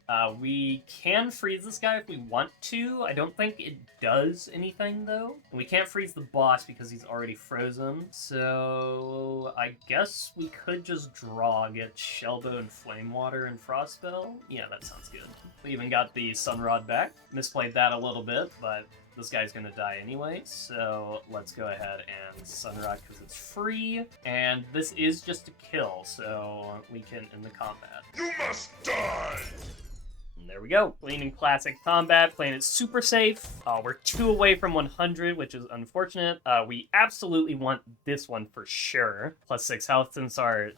We can freeze this guy if we want to. I don't think it does anything, though. And we can't freeze the boss because he's already frozen. So I guess we could just draw, get Shellbow and Flame Water and Frostspell. Yeah, that sounds good. We even got the Sunrod back. Misplayed that a little bit, but this guy's gonna die anyway, so let's go ahead and Sunrod because it's free. And this is just a kill, so we can end the combat. You must die! And there we go. Clean and classic combat, playing it super safe. We're 2 away from 100, which is unfortunate. We absolutely want this one for sure. +6 health, since our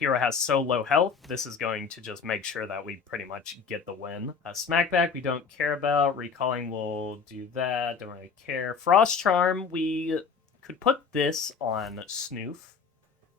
hero has so low health, this is going to just make sure that we pretty much get the win. Smackback, we don't care about. Recalling will do that. Don't really care. Frost Charm, we could put this on Snoof.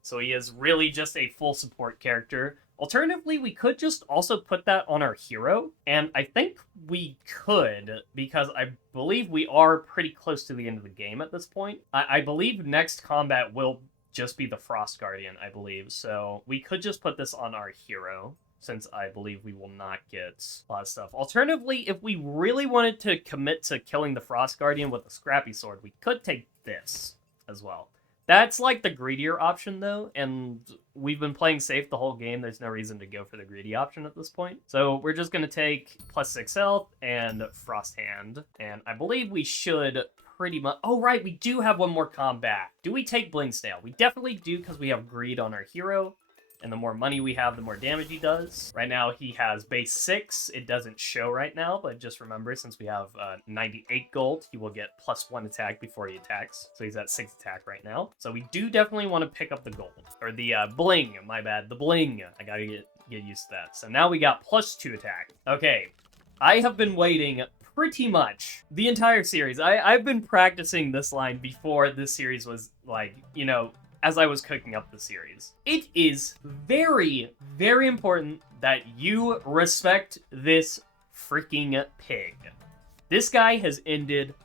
So he is really just a full support character. Alternatively, we could just also put that on our hero, and I think we could, because I believe we are pretty close to the end of the game at this point. I believe next combat will just be the Frost Guardian, I believe, so we could just put this on our hero, since I believe we will not get a lot of stuff. Alternatively, if we really wanted to commit to killing the Frost Guardian with a Scrappy Sword, we could take this as well. That's like the greedier option, though, and we've been playing safe the whole game. There's no reason to go for the greedy option at this point. So we're just going to take +6 health and Frost Hand, and I believe we should pretty much... Oh, right, we do have one more combat. Do we take Blingsdale? We definitely do, because we have greed on our hero, and the more money we have, the more damage he does. Right now, he has base 6. It doesn't show right now, but just remember, since we have 98 gold, he will get +1 attack before he attacks. So he's at 6 attack right now. So we do definitely want to pick up the gold. Or the bling, my bad. The bling. I gotta get used to that. So now we got +2 attack. Okay, I have been waiting pretty much the entire series. I've been practicing this line before this series was, like, you know, as I was cooking up the series. It is very, very important that you respect this freaking pig. This guy has ended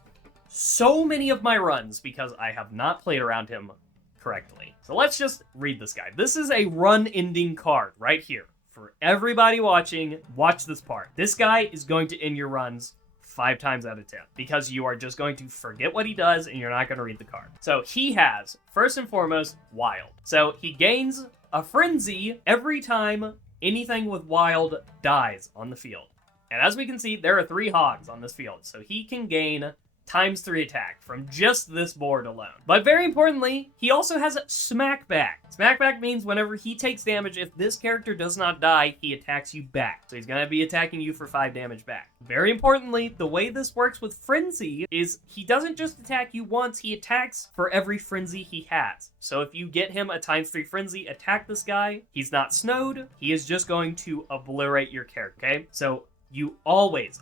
so many of my runs because I have not played around him correctly. So let's just read this guy. This is a run-ending card right here. For everybody watching, watch this part. This guy is going to end your runs 5 times out of 10, because you are just going to forget what he does and you're not going to read the card. So he has, first and foremost, Wild. So he gains a Frenzy every time anything with Wild dies on the field. And as we can see, there are 3 hogs on this field, so he can gain ×3 attack from just this board alone. But very importantly, he also has Smackback. Smackback means whenever he takes damage, if this character does not die, he attacks you back. So he's going to be attacking you for 5 damage back. Very importantly, the way this works with Frenzy is he doesn't just attack you once, he attacks for every Frenzy he has. So if you get him a ×3 Frenzy, attack this guy, he's not snowed, he is just going to obliterate your character, okay? So you always,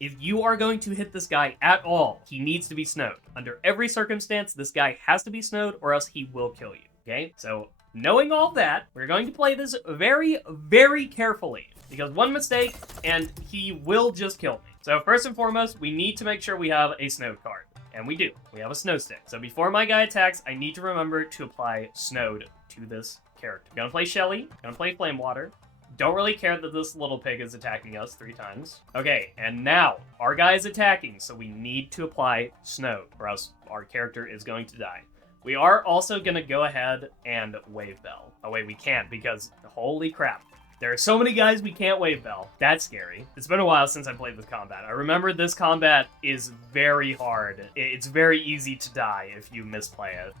if you are going to hit this guy at all, he needs to be snowed. Under every circumstance, this guy has to be snowed or else he will kill you, okay? So, knowing all that, we're going to play this very, very carefully, because one mistake and he will just kill me. So first and foremost, we need to make sure we have a snowed card. And we do. We have a snow stick. So before my guy attacks, I need to remember to apply snowed to this character. Gonna play Shelly, gonna play Flame Water. Don't really care that this little pig is attacking us 3 times. Okay, and now, our guy is attacking, so we need to apply Snow, or else our character is going to die. We are also going to go ahead and Wave Bell. Oh wait, we can't, because holy crap. There are so many guys we can't Wave Bell. That's scary. It's been a while since I played this combat. I remember this combat is very hard. It's very easy to die if you misplay it.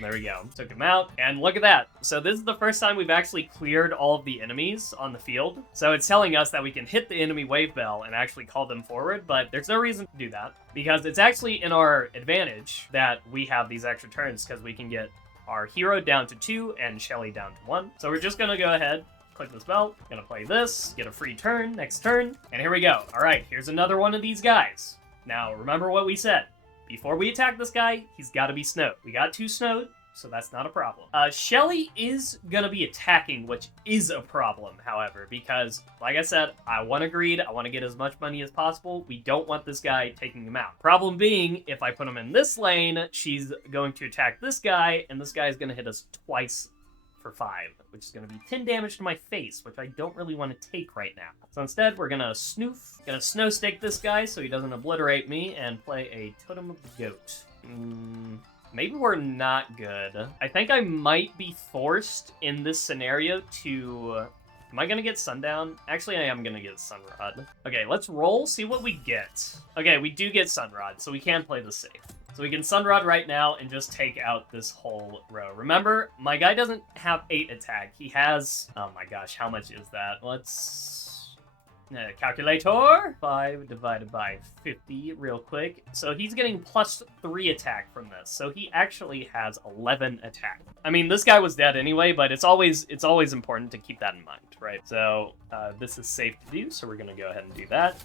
There we go. Took him out. And look at that. So this is the first time we've actually cleared all of the enemies on the field. So it's telling us that we can hit the enemy Wave Bell and actually call them forward, but there's no reason to do that because it's actually in our advantage that we have these extra turns because we can get our hero down to 2 and Shelly down to 1. So we're just gonna go ahead, click this bell, gonna play this, get a free turn, next turn, and here we go. All right, here's another one of these guys. Now, remember what we said. Before we attack this guy, he's gotta be snowed. We got 2 snowed, so that's not a problem. Shelly is gonna be attacking, which is a problem, however, because, like I said, I want to greed, I want to get as much money as possible. We don't want this guy taking him out. Problem being, if I put him in this lane, she's going to attack this guy, and this guy is gonna hit us twice for 5, which is gonna be 10 damage to my face, which I don't really want to take right now. So instead, we're gonna snow stick this guy so he doesn't obliterate me, and play a Totem of the Goat. Maybe we're not good. I think I might be forced in this scenario to... Am I gonna get Sundown? Actually, I am gonna get Sunrod. Okay, let's roll, see what we get. Okay, we do get Sunrod, so we can play this safe. So we can Sunrod right now and just take out this whole row. Remember, my guy doesn't have 8 attack. He has... Oh my gosh, how much is that? Let's... calculator! 5 divided by 50 real quick. So he's getting plus 3 attack from this. So he actually has 11 attack. I mean, this guy was dead anyway, but it's always important to keep that in mind, right? So this is safe to do, so we're gonna go ahead and do that.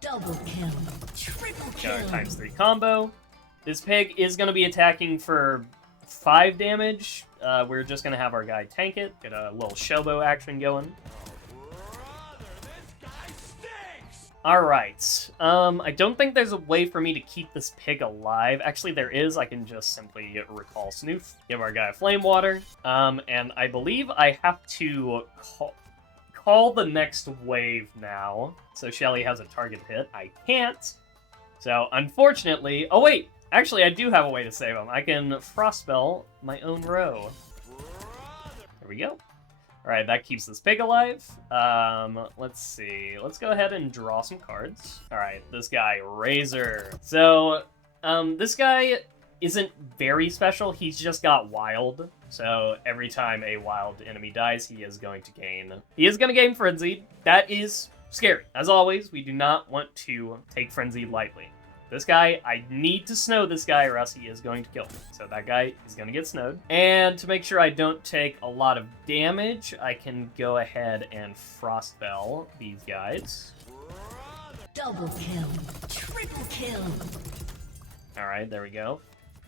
Double kill. Triple kill. Got our ×3 combo. This pig is gonna be attacking for 5 damage. We're just gonna have our guy tank it, get a little showbow action going. Alright, I don't think there's a way for me to keep this pig alive. Actually, there is. I can just simply recall Snoof, give our guy a Flame Water, and I believe I have to call the next wave now. So Shelly has a target hit. I can't. So, unfortunately... Oh, wait! Actually, I do have a way to save him. I can Frostspell my own row. There we go. Alright, that keeps this pig alive. Let's see. Let's go ahead and draw some cards. Alright, this guy, Razor. So, this guy isn't very special. He's just got Wild. So, every time a wild enemy dies, he is going to gain Frenzied. That is scary. As always, we do not want to take Frenzied lightly. This guy, I need to snow this guy or else he is going to kill me. So that guy is going to get snowed. And to make sure I don't take a lot of damage, I can go ahead and Frostspell these guys. Double kill. Triple kill. Alright, there we go.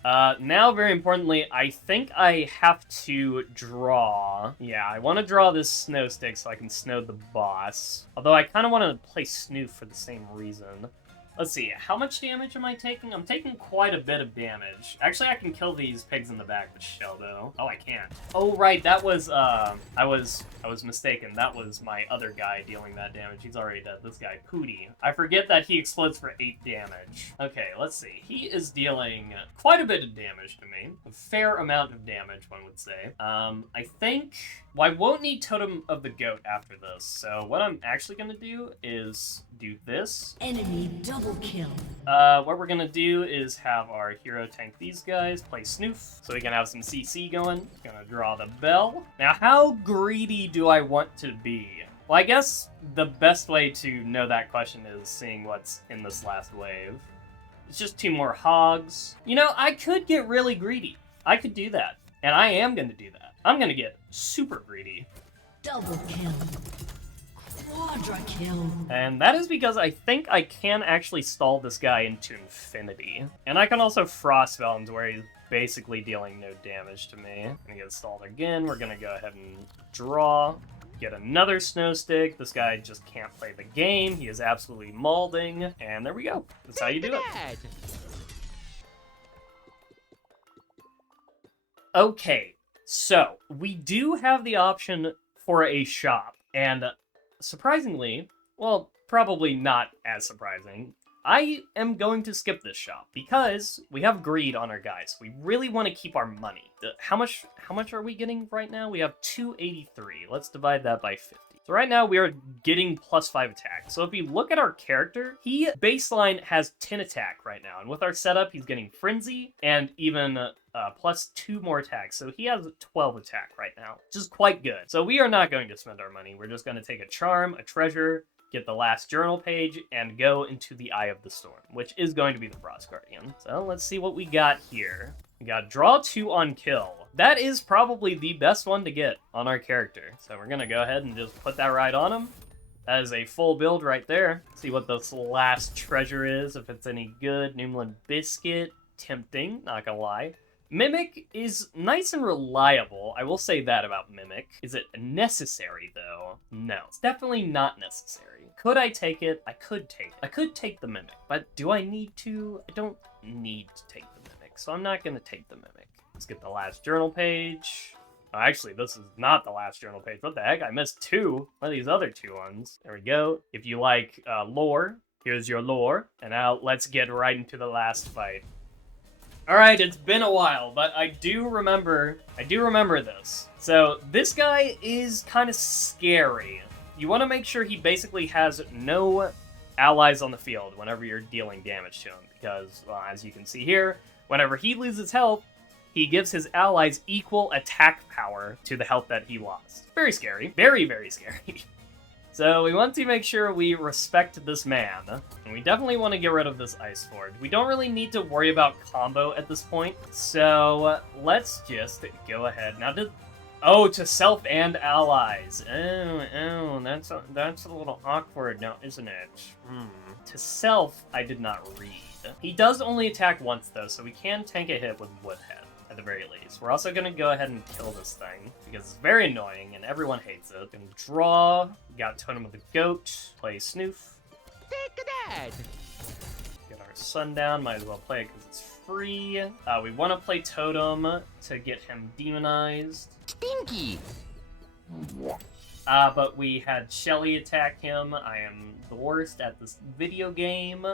Now, very importantly, I think I have to draw... Yeah, I want to draw this snow stick so I can snow the boss. Although I kind of want to play Snoof for the same reason. Let's see, how much damage am I taking? I'm taking quite a bit of damage. Actually, I can kill these pigs in the back with Shell, though. Oh, I can't. Oh, right, that was, I was mistaken. That was my other guy dealing that damage. He's already dead. This guy, Pooty. I forget that he explodes for 8 damage. Okay, let's see. He is dealing quite a bit of damage to me. A fair amount of damage, one would say. I think... Well, I won't need Totem of the Goat after this, so what I'm actually going to do is do this. Enemy double kill. What we're going to do is have our hero tank these guys, play Snoof, so we can have some CC going. Gonna draw the bell. Now, how greedy do I want to be? Well, I guess the best way to know that question is seeing what's in this last wave. It's just 2 more hogs. You know, I could get really greedy. I could do that, and I am going to do that. I'm gonna get super greedy. Double kill. Quadra kill. And that is because I think I can actually stall this guy into infinity. And I can also Frostspell him to where he's basically dealing no damage to me. I'm gonna get stalled again. We're gonna go ahead and draw. Get another snow stick. This guy just can't play the game. He is absolutely mauling. And there we go. That's how you do it. Okay. So, we do have the option for a shop, and surprisingly, well, probably not as surprising, I am going to skip this shop, because we have greed on our guys. We really want to keep our money. How much are we getting right now? We have 283. Let's divide that by 50. So right now we are getting plus 5 attack. So if you look at our character, he baseline has 10 attack right now. And with our setup, he's getting Frenzy and even plus 2 more attack. So he has 12 attack right now, which is quite good. So we are not going to spend our money. We're just going to take a charm, a treasure, get the last journal page, and go into the Eye of the Storm, which is going to be the Frost Guardian. So let's see what we got here. We got draw 2 on kill. That is probably the best one to get on our character. So we're gonna go ahead and just put that right on him. That is a full build right there. See what this last treasure is, if it's any good. Noomlin Biscuit, tempting, not gonna lie. Mimic is nice and reliable. I will say that about Mimic. Is it necessary, though? No. It's definitely not necessary. Could I take it? I could take it. I could take the Mimic, but do I need to? I don't need to take the Mimic, so I'm not gonna take the Mimic. Let's get the last journal page. Oh, actually, this is not the last journal page. What the heck? I missed 2. What are these other 2 ones? There we go. If you like lore, here's your lore. And now let's get right into the last fight. All right, it's been a while, but I do remember this. So this guy is kind of scary. You want to make sure he basically has no allies on the field whenever you're dealing damage to him, because, well, as you can see here, whenever he loses health, he gives his allies equal attack power to the health that he lost. Very scary. Very, very scary. So we want to make sure we respect this man. And we definitely want to get rid of this Ice Forge. We don't really need to worry about combo at this point. So let's just go ahead. Now, to self and allies. Oh, that's a little awkward now, isn't it? To self, I did not read. He does only attack once, though, so we can tank a hit with Woodhead. At the very least. We're also going to go ahead and kill this thing, because it's very annoying and everyone hates it. Gonna draw, got Totem of the Goat, play Snoof. Take that! Get our Sundown, might as well play it because it's free. We want to play Totem to get him demonized. Stinky! But we had Shelly attack him. I am the worst at this video game.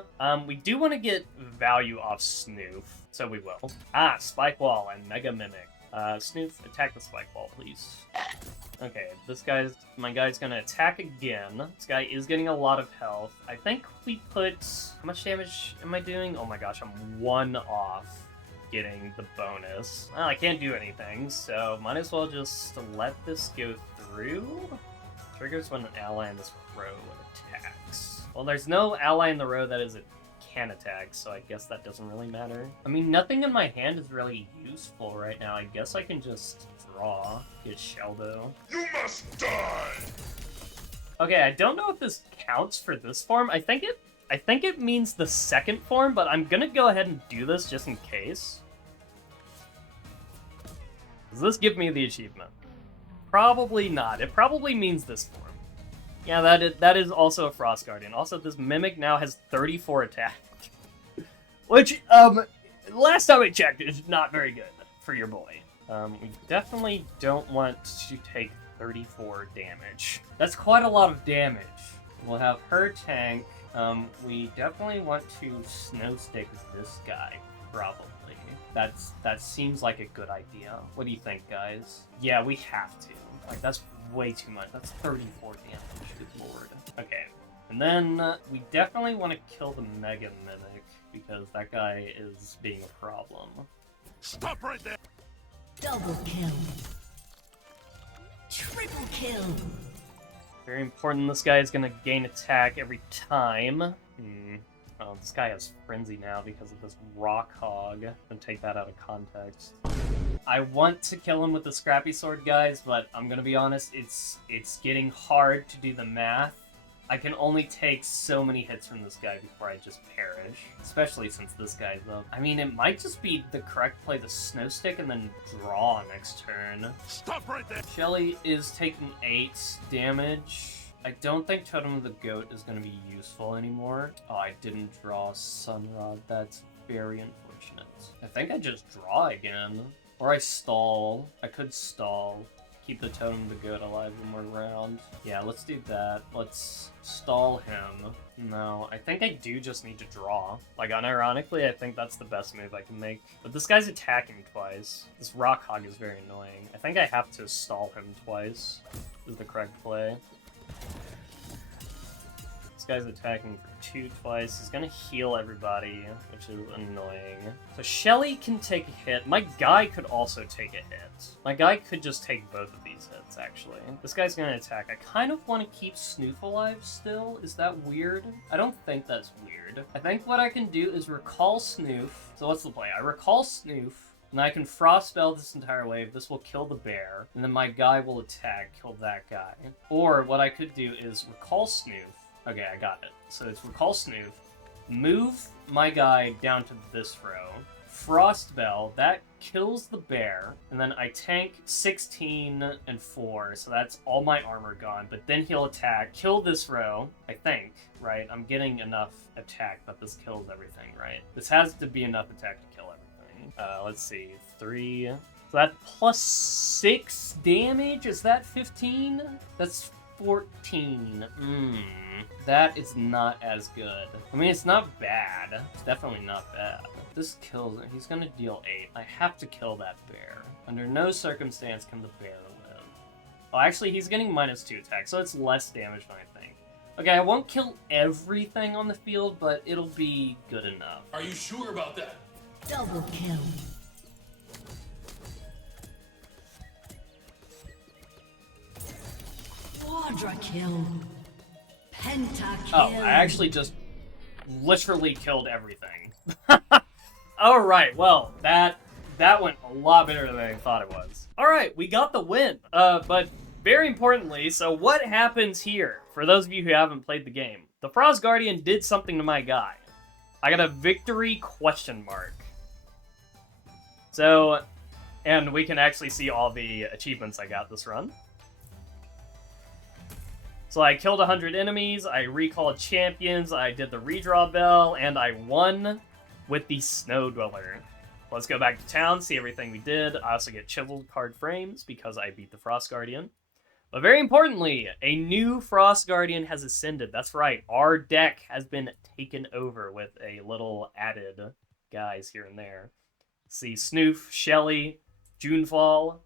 We do want to get value off Snoof, so we will. Spike Wall and Mega Mimic. Snoof, attack the Spike Wall, please. Okay, my guy's gonna attack again. This guy is getting a lot of health. I think we put, how much damage am I doing? Oh my gosh, I'm 1 off getting the bonus. Well, I can't do anything, so might as well just let this go through. Triggers when an ally in this row attacks. Well, there's no ally in the row that can attack, so I guess that doesn't really matter. I mean, nothing in my hand is really useful right now. I guess I can just draw, get Sheldo. You must die! Okay, I don't know if this counts for this form. I think it means the second form, but I'm gonna go ahead and do this just in case. Does this give me the achievement? Probably not. It probably means this form. Yeah, that is also a Frost Guardian. Also, this Mimic now has 34 attack. Which, last time I checked, is not very good for your boy. We definitely don't want to take 34 damage. That's quite a lot of damage. We'll have her tank. We definitely want to snow stick this guy, probably. That seems like a good idea. What do you think, guys? Yeah, we have to. Like, that's way too much. That's 34 damage, good lord. Okay, and then we definitely want to kill the Mega Mimic, because that guy is being a problem. Stop right there! Double kill. Triple kill. Very important, this guy is going to gain attack every time. Oh, this guy has Frenzy now because of this Rock Hog. I'm gonna take that out of context. I want to kill him with the Scrappy Sword, guys, but I'm gonna be honest, it's getting hard to do the math. I can only take so many hits from this guy before I just perish, especially since this guy's up. I mean, it might just be the correct play to Snow Stick and then draw next turn. Stop right there! Shelly is taking 8 damage. I don't think Totem of the Goat is going to be useful anymore. Oh, I didn't draw Sunrod. That's very unfortunate. I think I just draw again. Or I stall. I could stall. Keep the Totem of the Goat alive when we're around. Yeah, let's do that. Let's stall him. No, I think I do just need to draw. Like, unironically, I think that's the best move I can make. But this guy's attacking twice. This Rock Hog is very annoying. I think I have to stall him twice. Is the correct play. This guy's attacking for 2 twice. He's gonna heal everybody, which is annoying. So Shelly can take a hit. My guy could also take a hit. My guy could just take both of these hits, actually. This guy's gonna attack. I kind of want to keep Snoof alive still. Is that weird? I don't think that's weird. I think what I can do is recall Snoof. So what's the play? I recall Snoof. And I can Frost Spell this entire wave. This will kill the bear. And then my guy will attack, kill that guy. Or what I could do is Recall Snoof. Okay, I got it. So it's Recall Snoof. Move my guy down to this row. Frost Bell, that kills the bear. And then I tank 16 and 4. So that's all my armor gone. But then he'll attack, kill this row, I think, right? I'm getting enough attack that this kills everything, right? This has to be enough attack to kill everything. Let's see, 3. So that's plus 6 damage? Is that 15? That's 14. That is not as good. I mean, it's not bad. It's definitely not bad. This kills it. He's gonna deal 8. I have to kill that bear. Under no circumstance can the bear live. Oh, actually, he's getting -2 attack, so it's less damage than I think. Okay, I won't kill everything on the field, but it'll be good enough. Are you sure about that? Double kill. Quadra kill. Pentakill. Oh, I actually just literally killed everything. Alright, well, that went a lot better than I thought it was. Alright, we got the win. But very importantly, so what happens here? For those of you who haven't played the game, the Frost Guardian did something to my guy. I got a victory question mark. So, and we can actually see all the achievements I got this run. So I killed 100 enemies, I recalled champions, I did the redraw bell, and I won with the Snow Dweller. Let's go back to town, see everything we did. I also get chiseled card frames because I beat the Frost Guardian. But very importantly, a new Frost Guardian has ascended. That's right, our deck has been taken over with a little added guys here and there. See, Snoof, Shelly, Junefall,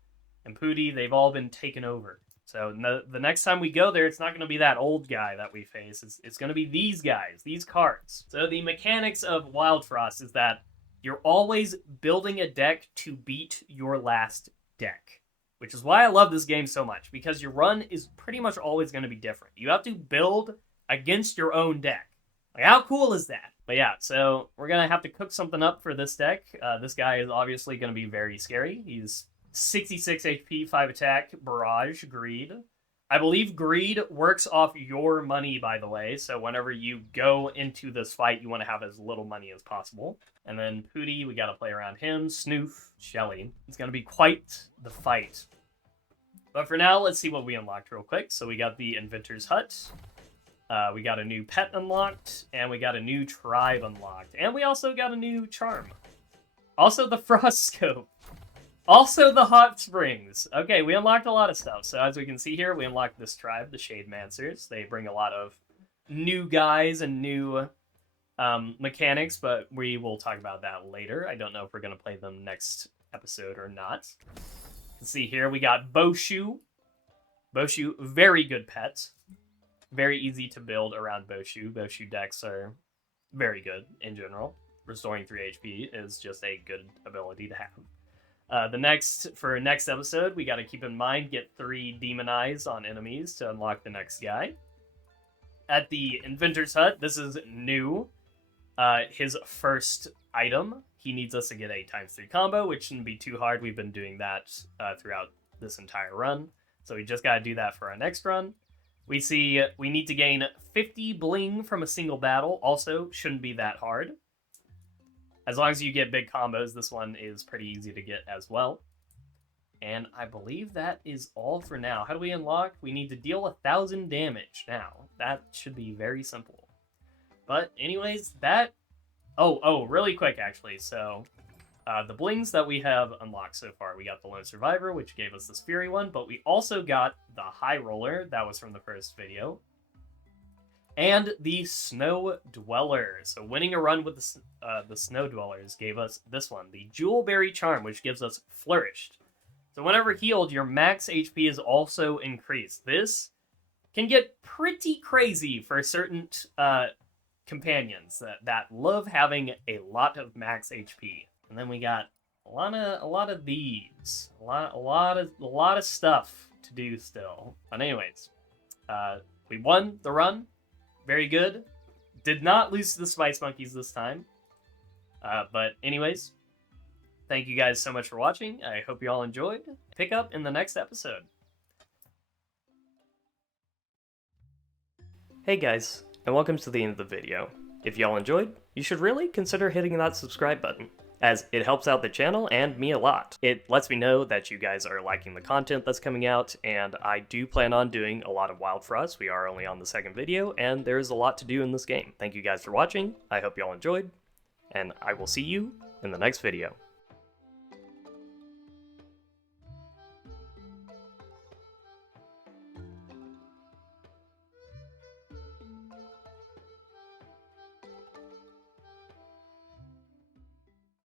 and Pooty, they've all been taken over. So the next time we go there, it's not going to be that old guy that we face. It's going to be these guys, these cards. So the mechanics of Wildfrost is that you're always building a deck to beat your last deck. Which is why I love this game so much, because your run is pretty much always going to be different. You have to build against your own deck. Like, how cool is that? But yeah, so we're going to have to cook something up for this deck. This guy is obviously going to be very scary. He's 66 HP, 5 attack, Barrage, Greed. I believe Greed works off your money, by the way, so whenever you go into this fight, you want to have as little money as possible. And then Pooty, we got to play around him. Snoof, Shelly. It's going to be quite the fight. But for now, let's see what we unlocked real quick. So we got the Inventor's Hut. We got a new pet unlocked, and we got a new tribe unlocked. And we also got a new charm. Also the Frost Scope. Also the Hot Springs. Okay, we unlocked a lot of stuff. So as we can see here, we unlocked this tribe, the Shade Mancers. They bring a lot of new guys and new mechanics, but we will talk about that later. I don't know if we're going to play them next episode or not. You can see here we got Boshu. Boshu, very good pet. Very easy to build around Boshu. Boshu decks are very good in general. Restoring 3 HP is just a good ability to have. For next episode, we got to keep in mind, get 3 Demon Eyes on enemies to unlock the next guy. At the Inventor's Hut, this is new. His first item, he needs us to get a ×3 combo, which shouldn't be too hard. We've been doing that throughout this entire run. So we just got to do that for our next run. We see we need to gain 50 bling from a single battle. Also, shouldn't be that hard. As long as you get big combos, this one is pretty easy to get as well. And I believe that is all for now. How do we unlock? We need to deal 1,000 damage now. That should be very simple. But anyways, that... Oh, really quick, actually. So, the blings that we have unlocked so far. We got the Lone Survivor, which gave us this Fury one, but we also got the High Roller. That was from the first video. And the Snow Dweller. So winning a run with the Snow Dwellers gave us this one, the Jewelberry Charm, which gives us Flourished. So whenever healed, your max HP is also increased. This can get pretty crazy for certain companions that love having a lot of max HP. And then we got a lot of these, a lot of stuff to do still. But anyways, we won the run. Very good. Did not lose to the Spice Monkeys this time. But anyways, Thank you guys so much for watching. I hope you all enjoyed. Pick up in the next episode. Hey guys, and welcome to the end of the video. If y'all enjoyed, you should really consider hitting that subscribe button, as it helps out the channel and me a lot. It lets me know that you guys are liking the content that's coming out, and I do plan on doing a lot of Wildfrost. We are only on the second video, and there's a lot to do in this game. Thank you guys for watching, I hope y'all enjoyed, and I will see you in the next video.